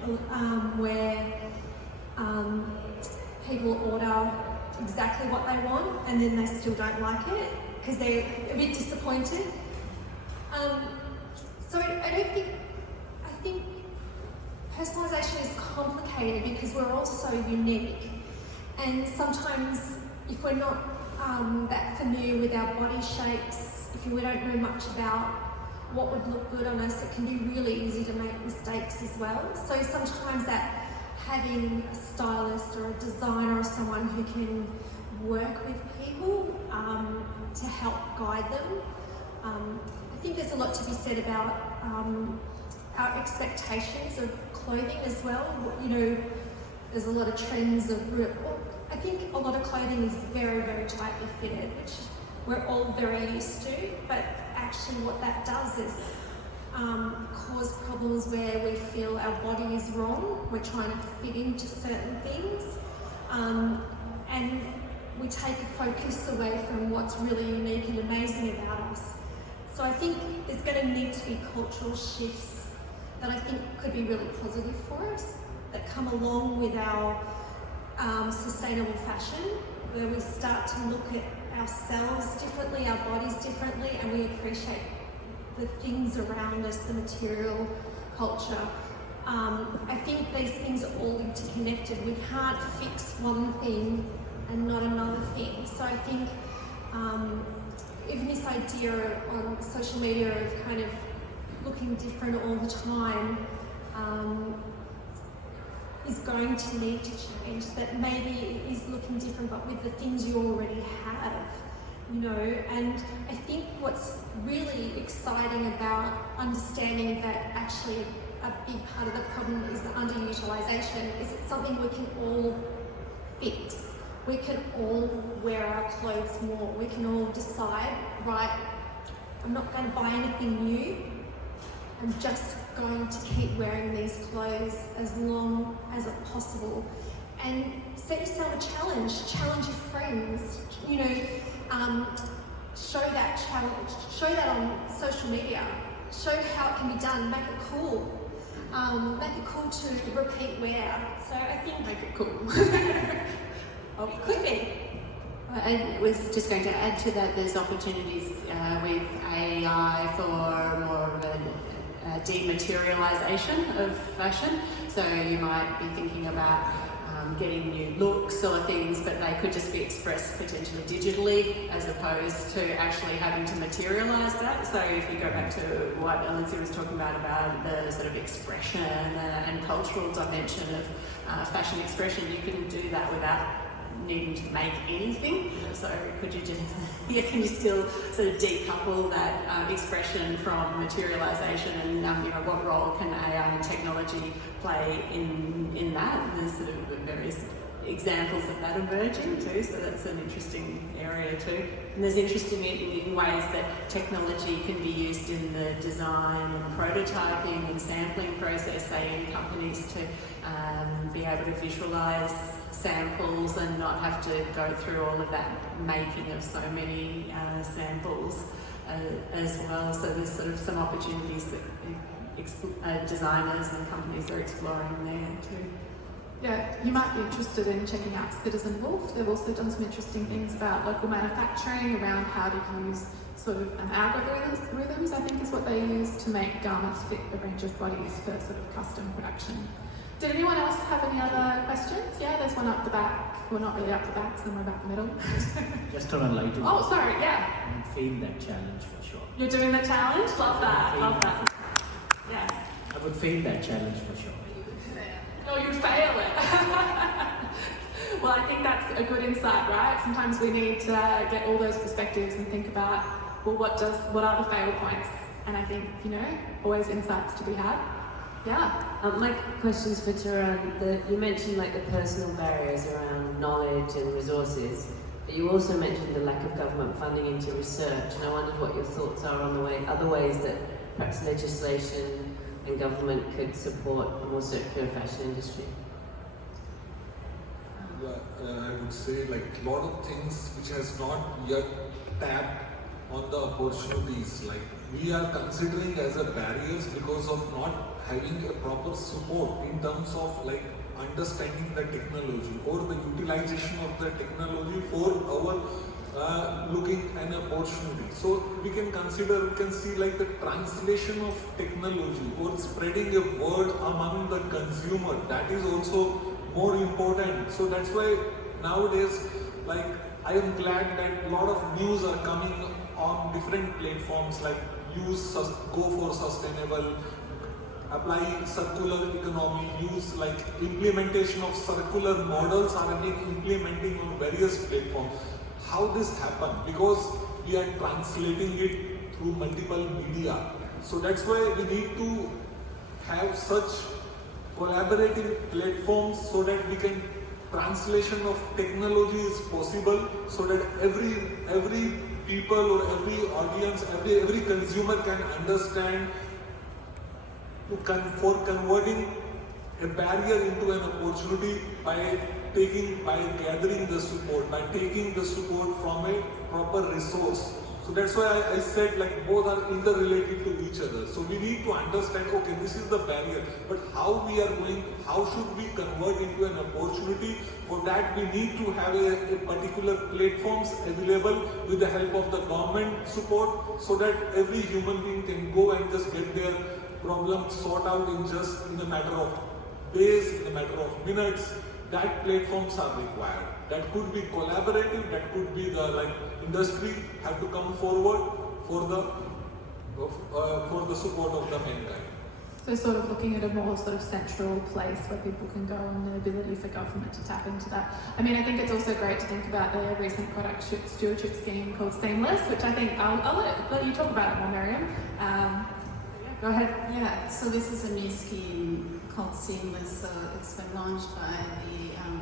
where people order exactly what they want and then they still don't like it because they're a bit disappointed. So I think personalisation is complicated because we're all so unique, and sometimes if we're not that familiar with our body shapes, if we don't know much about what would look good on us, it can be really easy to make mistakes as well. So sometimes that having a stylist or a designer or someone who can work with people to help guide them. I think there's a lot to be said about our expectations of clothing as well. You know, there's a lot of trends of, I think a lot of clothing is very, very tightly fitted, which we're all very used to, but actually what that does is cause problems where we feel our body is wrong, we're trying to fit into certain things, and we take a focus away from what's really unique and amazing about us. So I think there's going to need to be cultural shifts that I think could be really positive for us, that come along with our sustainable fashion, where we start to look at ourselves differently, our bodies differently, and we appreciate the things around us, the material culture. I think these things are all interconnected. We can't fix one thing and not another thing. So I think even this idea on social media of kind of looking different all the time is going to need to change. That maybe it is looking different, but with the things you already have, you know. And I think what's really exciting about understanding that actually a big part of the problem is the underutilisation is it's something we can all fix. We can all wear our clothes more. We can all decide, right, I'm not going to buy anything new. I'm just going to keep wearing these clothes as long as it's possible. And set yourself a challenge. Challenge your friends. You know, show that challenge. Show that on social media. Show how it can be done. Make it cool. Make it cool to repeat wear. So I think Make it cool. it could be. I was just going to add to that, there's opportunities with AI for more of a dematerialisation of fashion. So you might be thinking about getting new looks or things, but they could just be expressed potentially digitally as opposed to actually having to materialise that. So if you go back to what Lindsay was talking about the sort of expression and cultural dimension of fashion expression, you can do that without needing to make anything. So could you just, can you still sort of decouple that expression from materialisation, and you know, what role can AI and technology play in that? And there's sort of various examples of that emerging too, so that's an interesting area too. And there's interesting in ways that technology can be used in the design and prototyping and sampling process, say in companies to be able to visualise samples and not have to go through all of that making of so many samples as well. So there's sort of some opportunities that designers and companies are exploring there too. Yeah, you might be interested in checking out Citizen Wolf. They've also done some interesting things about local manufacturing, around how to use sort of algorithms, I think is what they use to make garments fit a range of bodies for sort of custom production. Did anyone else have any other questions? Yeah, there's one up the back. Well, not really up the back, somewhere about the middle. just on a lighter. Oh, sorry, yeah. I would fail that challenge for sure. You're doing the challenge? Love that, love that. Yes. I would fail that challenge for sure. Oh, you'd fail it. Well, I think that's a good insight, right? Sometimes we need to get all those perspectives and think about, well, what are the fail points? And I think, you know, always insights to be had. My question's for Taran. You mentioned like the personal barriers around knowledge and resources, but you also mentioned the lack of government funding into research, and I wondered what your thoughts are on other ways that perhaps legislation and government could support a more circular fashion industry. I would say like a lot of things which has not yet tapped on the opportunities, like we are considering as a barriers because of not having a proper support in terms of like understanding the technology or the utilization of the technology for our looking an opportunity. So we can see like the translation of technology or spreading a word among the consumer, that is also more important. So that's why nowadays, like I am glad that a lot of news are coming on different platforms, like go for sustainable, apply circular economy, use like implementation of circular models are being implementing on various platforms. How this happen? Because we are translating it through multiple media. So that's why we need to have such collaborative platforms so that we can translation of technology is possible, so that every people or every audience, every consumer can understand for converting a barrier into an opportunity by gathering the support, by taking the support from a proper resource. So that's why I said like both are interrelated to each other. So we need to understand, okay, this is the barrier, but how should we convert into an opportunity? For that we need to have a particular platforms available with the help of the government support, so that every human being can go and just get their problem sorted out in a matter of days, in a matter of minutes. That platforms are required. That could be collaborative, that could be the industry have to come forward for the support of the mankind. So sort of looking at a more sort of central place where people can go, and the ability for government to tap into that. I mean, I think it's also great to think about the recent product stewardship scheme called Seamless, which I think I'll let you talk about it more, Miriam. Go ahead. Yeah, so this is a new scheme called Seamless. So it's been launched by in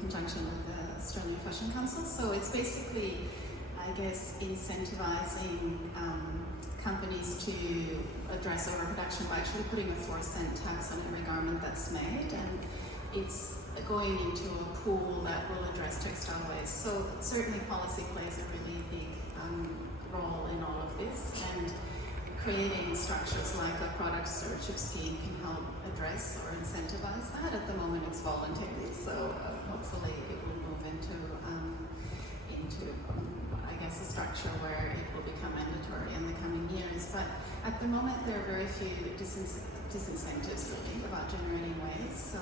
conjunction with the Australian Fashion Council. So it's basically, I guess, incentivizing companies to address overproduction by actually putting a 4 cent tax on every garment that's made, and it's going into a pool that will address textile waste. So certainly policy plays a really big role in all of this, and creating structures like a product stewardship scheme can help address or incentivize that. At the moment it's voluntary, so hopefully it will move into I guess a structure where it will become mandatory in the coming years. But at the moment there are very few disincentives really about generating waste. So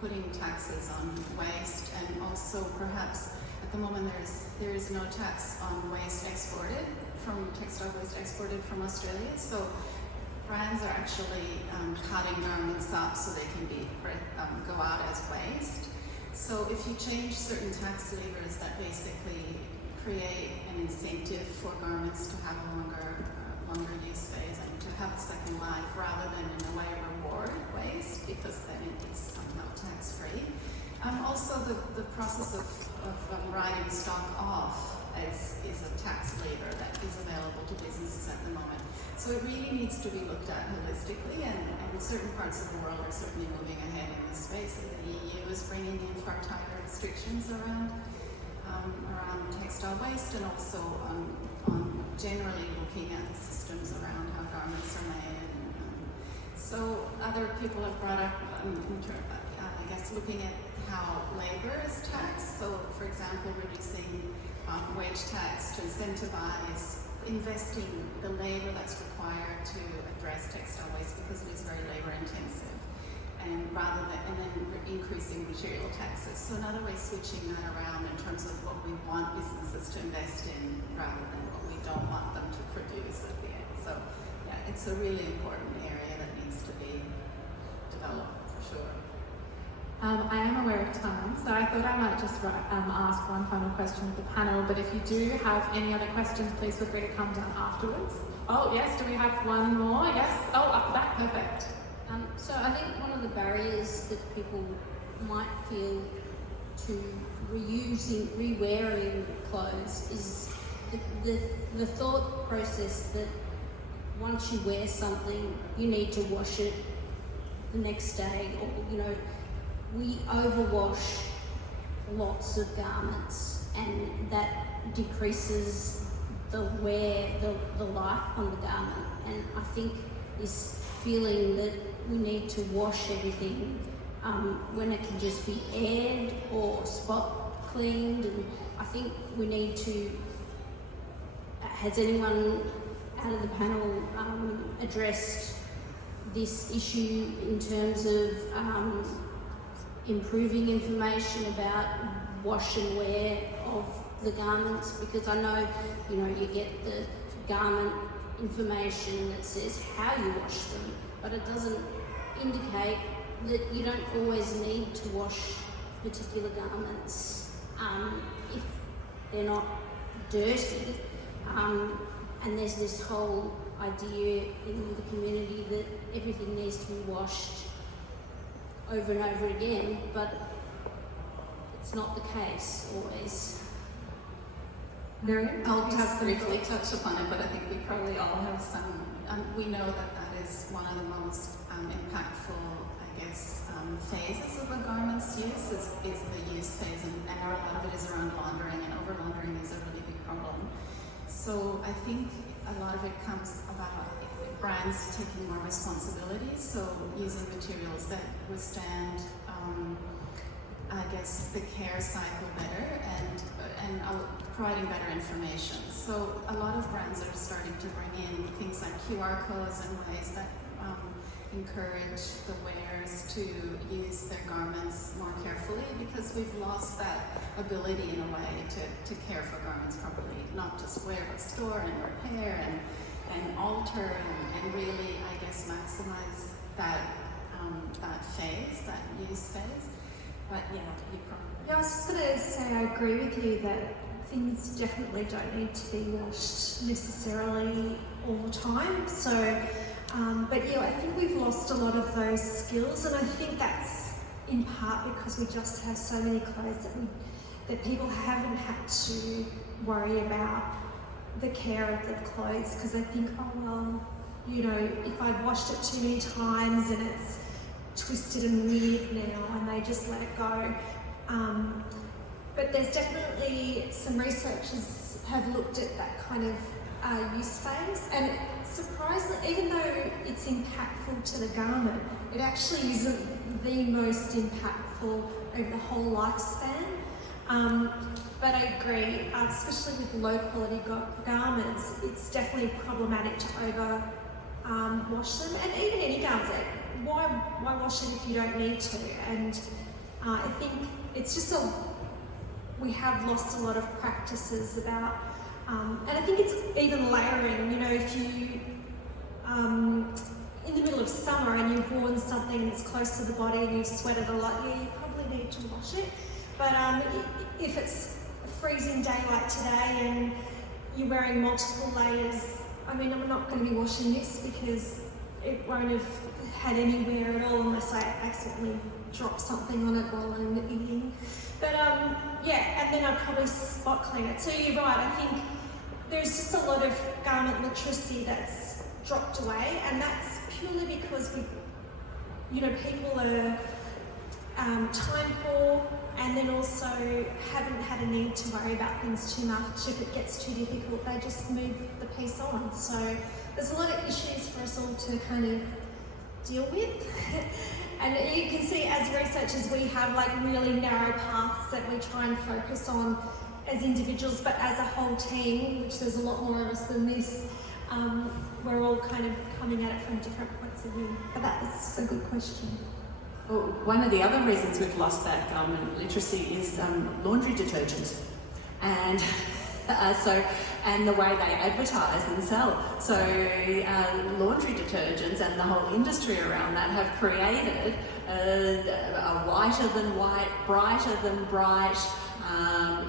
putting taxes on waste, and also perhaps at the moment there is no tax on waste exported from textile waste exported from Australia. So brands are actually cutting garments up so they can go out as waste. So if you change certain tax levers that basically create an incentive for garments to have a longer use phase and to have a second life, rather than in a way reward waste, because then it's somehow tax-free. Also the process of writing stock off is a tax lever that is available to businesses at the moment. So it really needs to be looked at holistically, and certain parts of the world are certainly moving ahead in this space. The EU is bringing in far tighter restrictions around textile waste, and also on generally looking at the systems around how garments are made. So other people have brought up, I guess, looking at how labor is taxed. So for example, reducing wage tax to incentivize investing the labor that's required to address textile waste, because it is very labor intensive, and then increasing material taxes. So in other ways, switching that around in terms of what we want businesses to invest in rather than what we don't want them to produce at the end. So yeah, it's a really important area that needs to be developed for sure. I am aware of time, so I thought I might just ask one final question of the panel, but if you do have any other questions, please feel free to come down afterwards. Oh yes, do we have one more? Yes, oh, up the back, perfect. So I think one of the barriers that people might feel to re-wearing clothes is the thought process that once you wear something, you need to wash it the next day, or we overwash lots of garments, and that decreases the wear, the life on the garment. And I think this feeling that we need to wash everything when it can just be aired or spot cleaned, and I think we need to. Has anyone out of the panel addressed this issue in terms of improving information about wash and wear of the garments? Because I know, you get the garment information that says how you wash them, but it doesn't indicate that you don't always need to wash particular garments if they're not dirty. And there's this whole idea in the community that everything needs to be washed over and over again, but it's not the case always. I'll just briefly touch upon it, but I think we probably all have some. We know that is one of the most impactful, phases of a garment's use is the use phase, and a lot of it is around laundering, and over laundering is a really big problem. So I think a lot of it comes about brands taking more responsibility, so using materials that withstand the care cycle better, and providing better information. So a lot of brands are starting to bring in things like QR codes and ways that encourage the wearers to use their garments more carefully, because we've lost that ability in a way to care for garments properly, not just wear but store and repair and alter and really maximize that phase, that use phase. But you probably. Yeah, I was just going to say I agree with you that things definitely don't need to be washed necessarily all the time. So, but I think we've lost a lot of those skills, and I think that's in part because we just have so many clothes that people haven't had to worry about the care of the clothes, because they think, if I've washed it too many times and it's twisted and weird now, and they just let it go. But there's definitely some researchers have looked at that kind of use phase, and surprisingly, even though it's impactful to the garment, it actually isn't the most impactful over the whole lifespan. But I agree, especially with low quality garments, it's definitely problematic to over wash them, and even any garments. Why wash it if you don't need to? And I think it's just we have lost a lot of practices about, and I think it's even layering. If you in the middle of summer and you've worn something that's close to the body and you've sweated a lot, you probably need to wash it. But if it's a freezing day like today and you're wearing multiple layers, I'm not going to be washing this because it won't have had any wear at all unless I accidentally drop something on it while I'm eating. But and then I'd probably spot clean it. So you're right, I think there's just a lot of garment literacy that's dropped away, and that's purely because people are time poor, and then also haven't had a need to worry about things too much. If it gets too difficult, they just move the piece on. So there's a lot of issues for us all to kind of deal with. And you can see as researchers we have really narrow paths that we try and focus on as individuals, but as a whole team, which there's a lot more of us than this, we're all kind of coming at it from different points of view. But that was a good question. Well, one of the other reasons we've lost that garment literacy is laundry detergents, and and the way they advertise and sell. So laundry detergents and the whole industry around that have created a whiter than white, brighter than bright,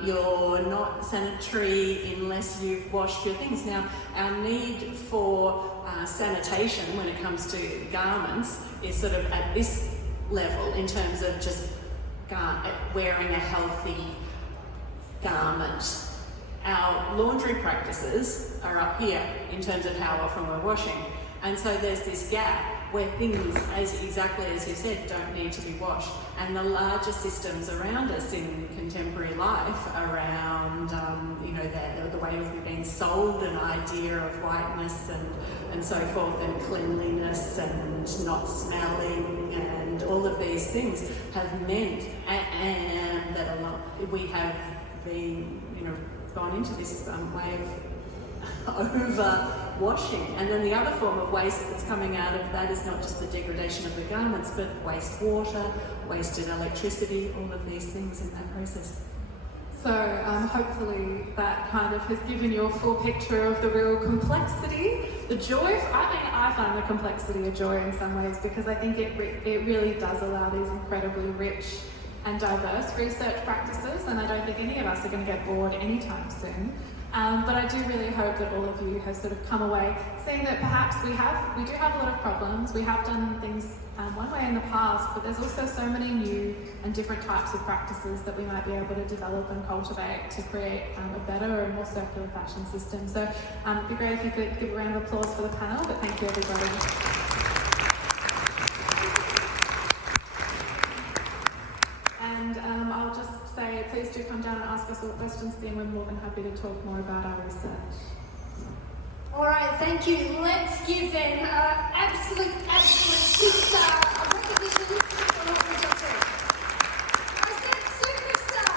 You're not sanitary unless you've washed your things. Now, our need for sanitation when it comes to garments is sort of at this level in terms of just wearing a healthy garment. Our laundry practices are up here in terms of how often we're washing. And so there's this gap where things, exactly as you said, don't need to be washed. And the larger systems around us in contemporary life, around the way we've been sold an idea of whiteness and so forth, and cleanliness and not smelling, and all of these things have meant and that we have been, gone into this way of over-washing. And then the other form of waste that's coming out of that is not just the degradation of the garments, but waste water, wasted electricity, all of these things in that process. So hopefully that kind of has given you a full picture of the real complexity, the joy. I find the complexity a joy in some ways, because I think it really does allow these incredibly rich and diverse research practices, and I don't think any of us are going to get bored anytime soon. But I do really hope that all of you have sort of come away seeing that perhaps we do have a lot of problems. We have done things one way in the past, but there's also so many new and different types of practices that we might be able to develop and cultivate to create a better and more circular fashion system. So it'd be great if you could give a round of applause for the panel, but thank you everybody. And I'll just say, please do come down and ask us all questions, then we're more than happy to talk more about our research. All right, thank you. Let's give them absolute superstar of recognition for what we just said. I said superstar.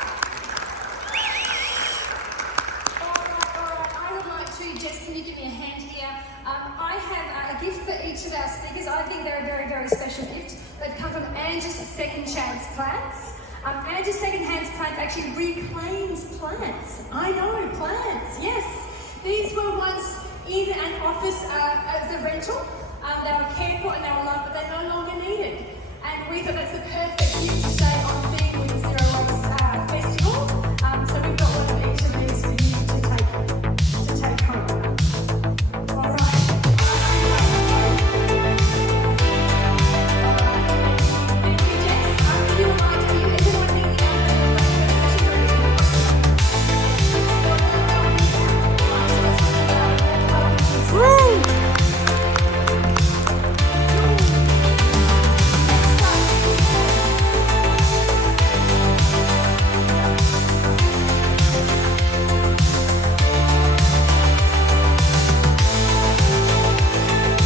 All right. I would like to, Jess, can you give me a hand here? I have a gift for each of our speakers. I think they're a very, very special gift. They've come from Angie's Second Chance Plants. Angie's Second Chance Plants actually reclaims plants. I know, plants, yes. These were once in an office as a rental. They were cared for and they were loved, but they're no longer needed. And we thought that's the perfect gift to stay on theme with zero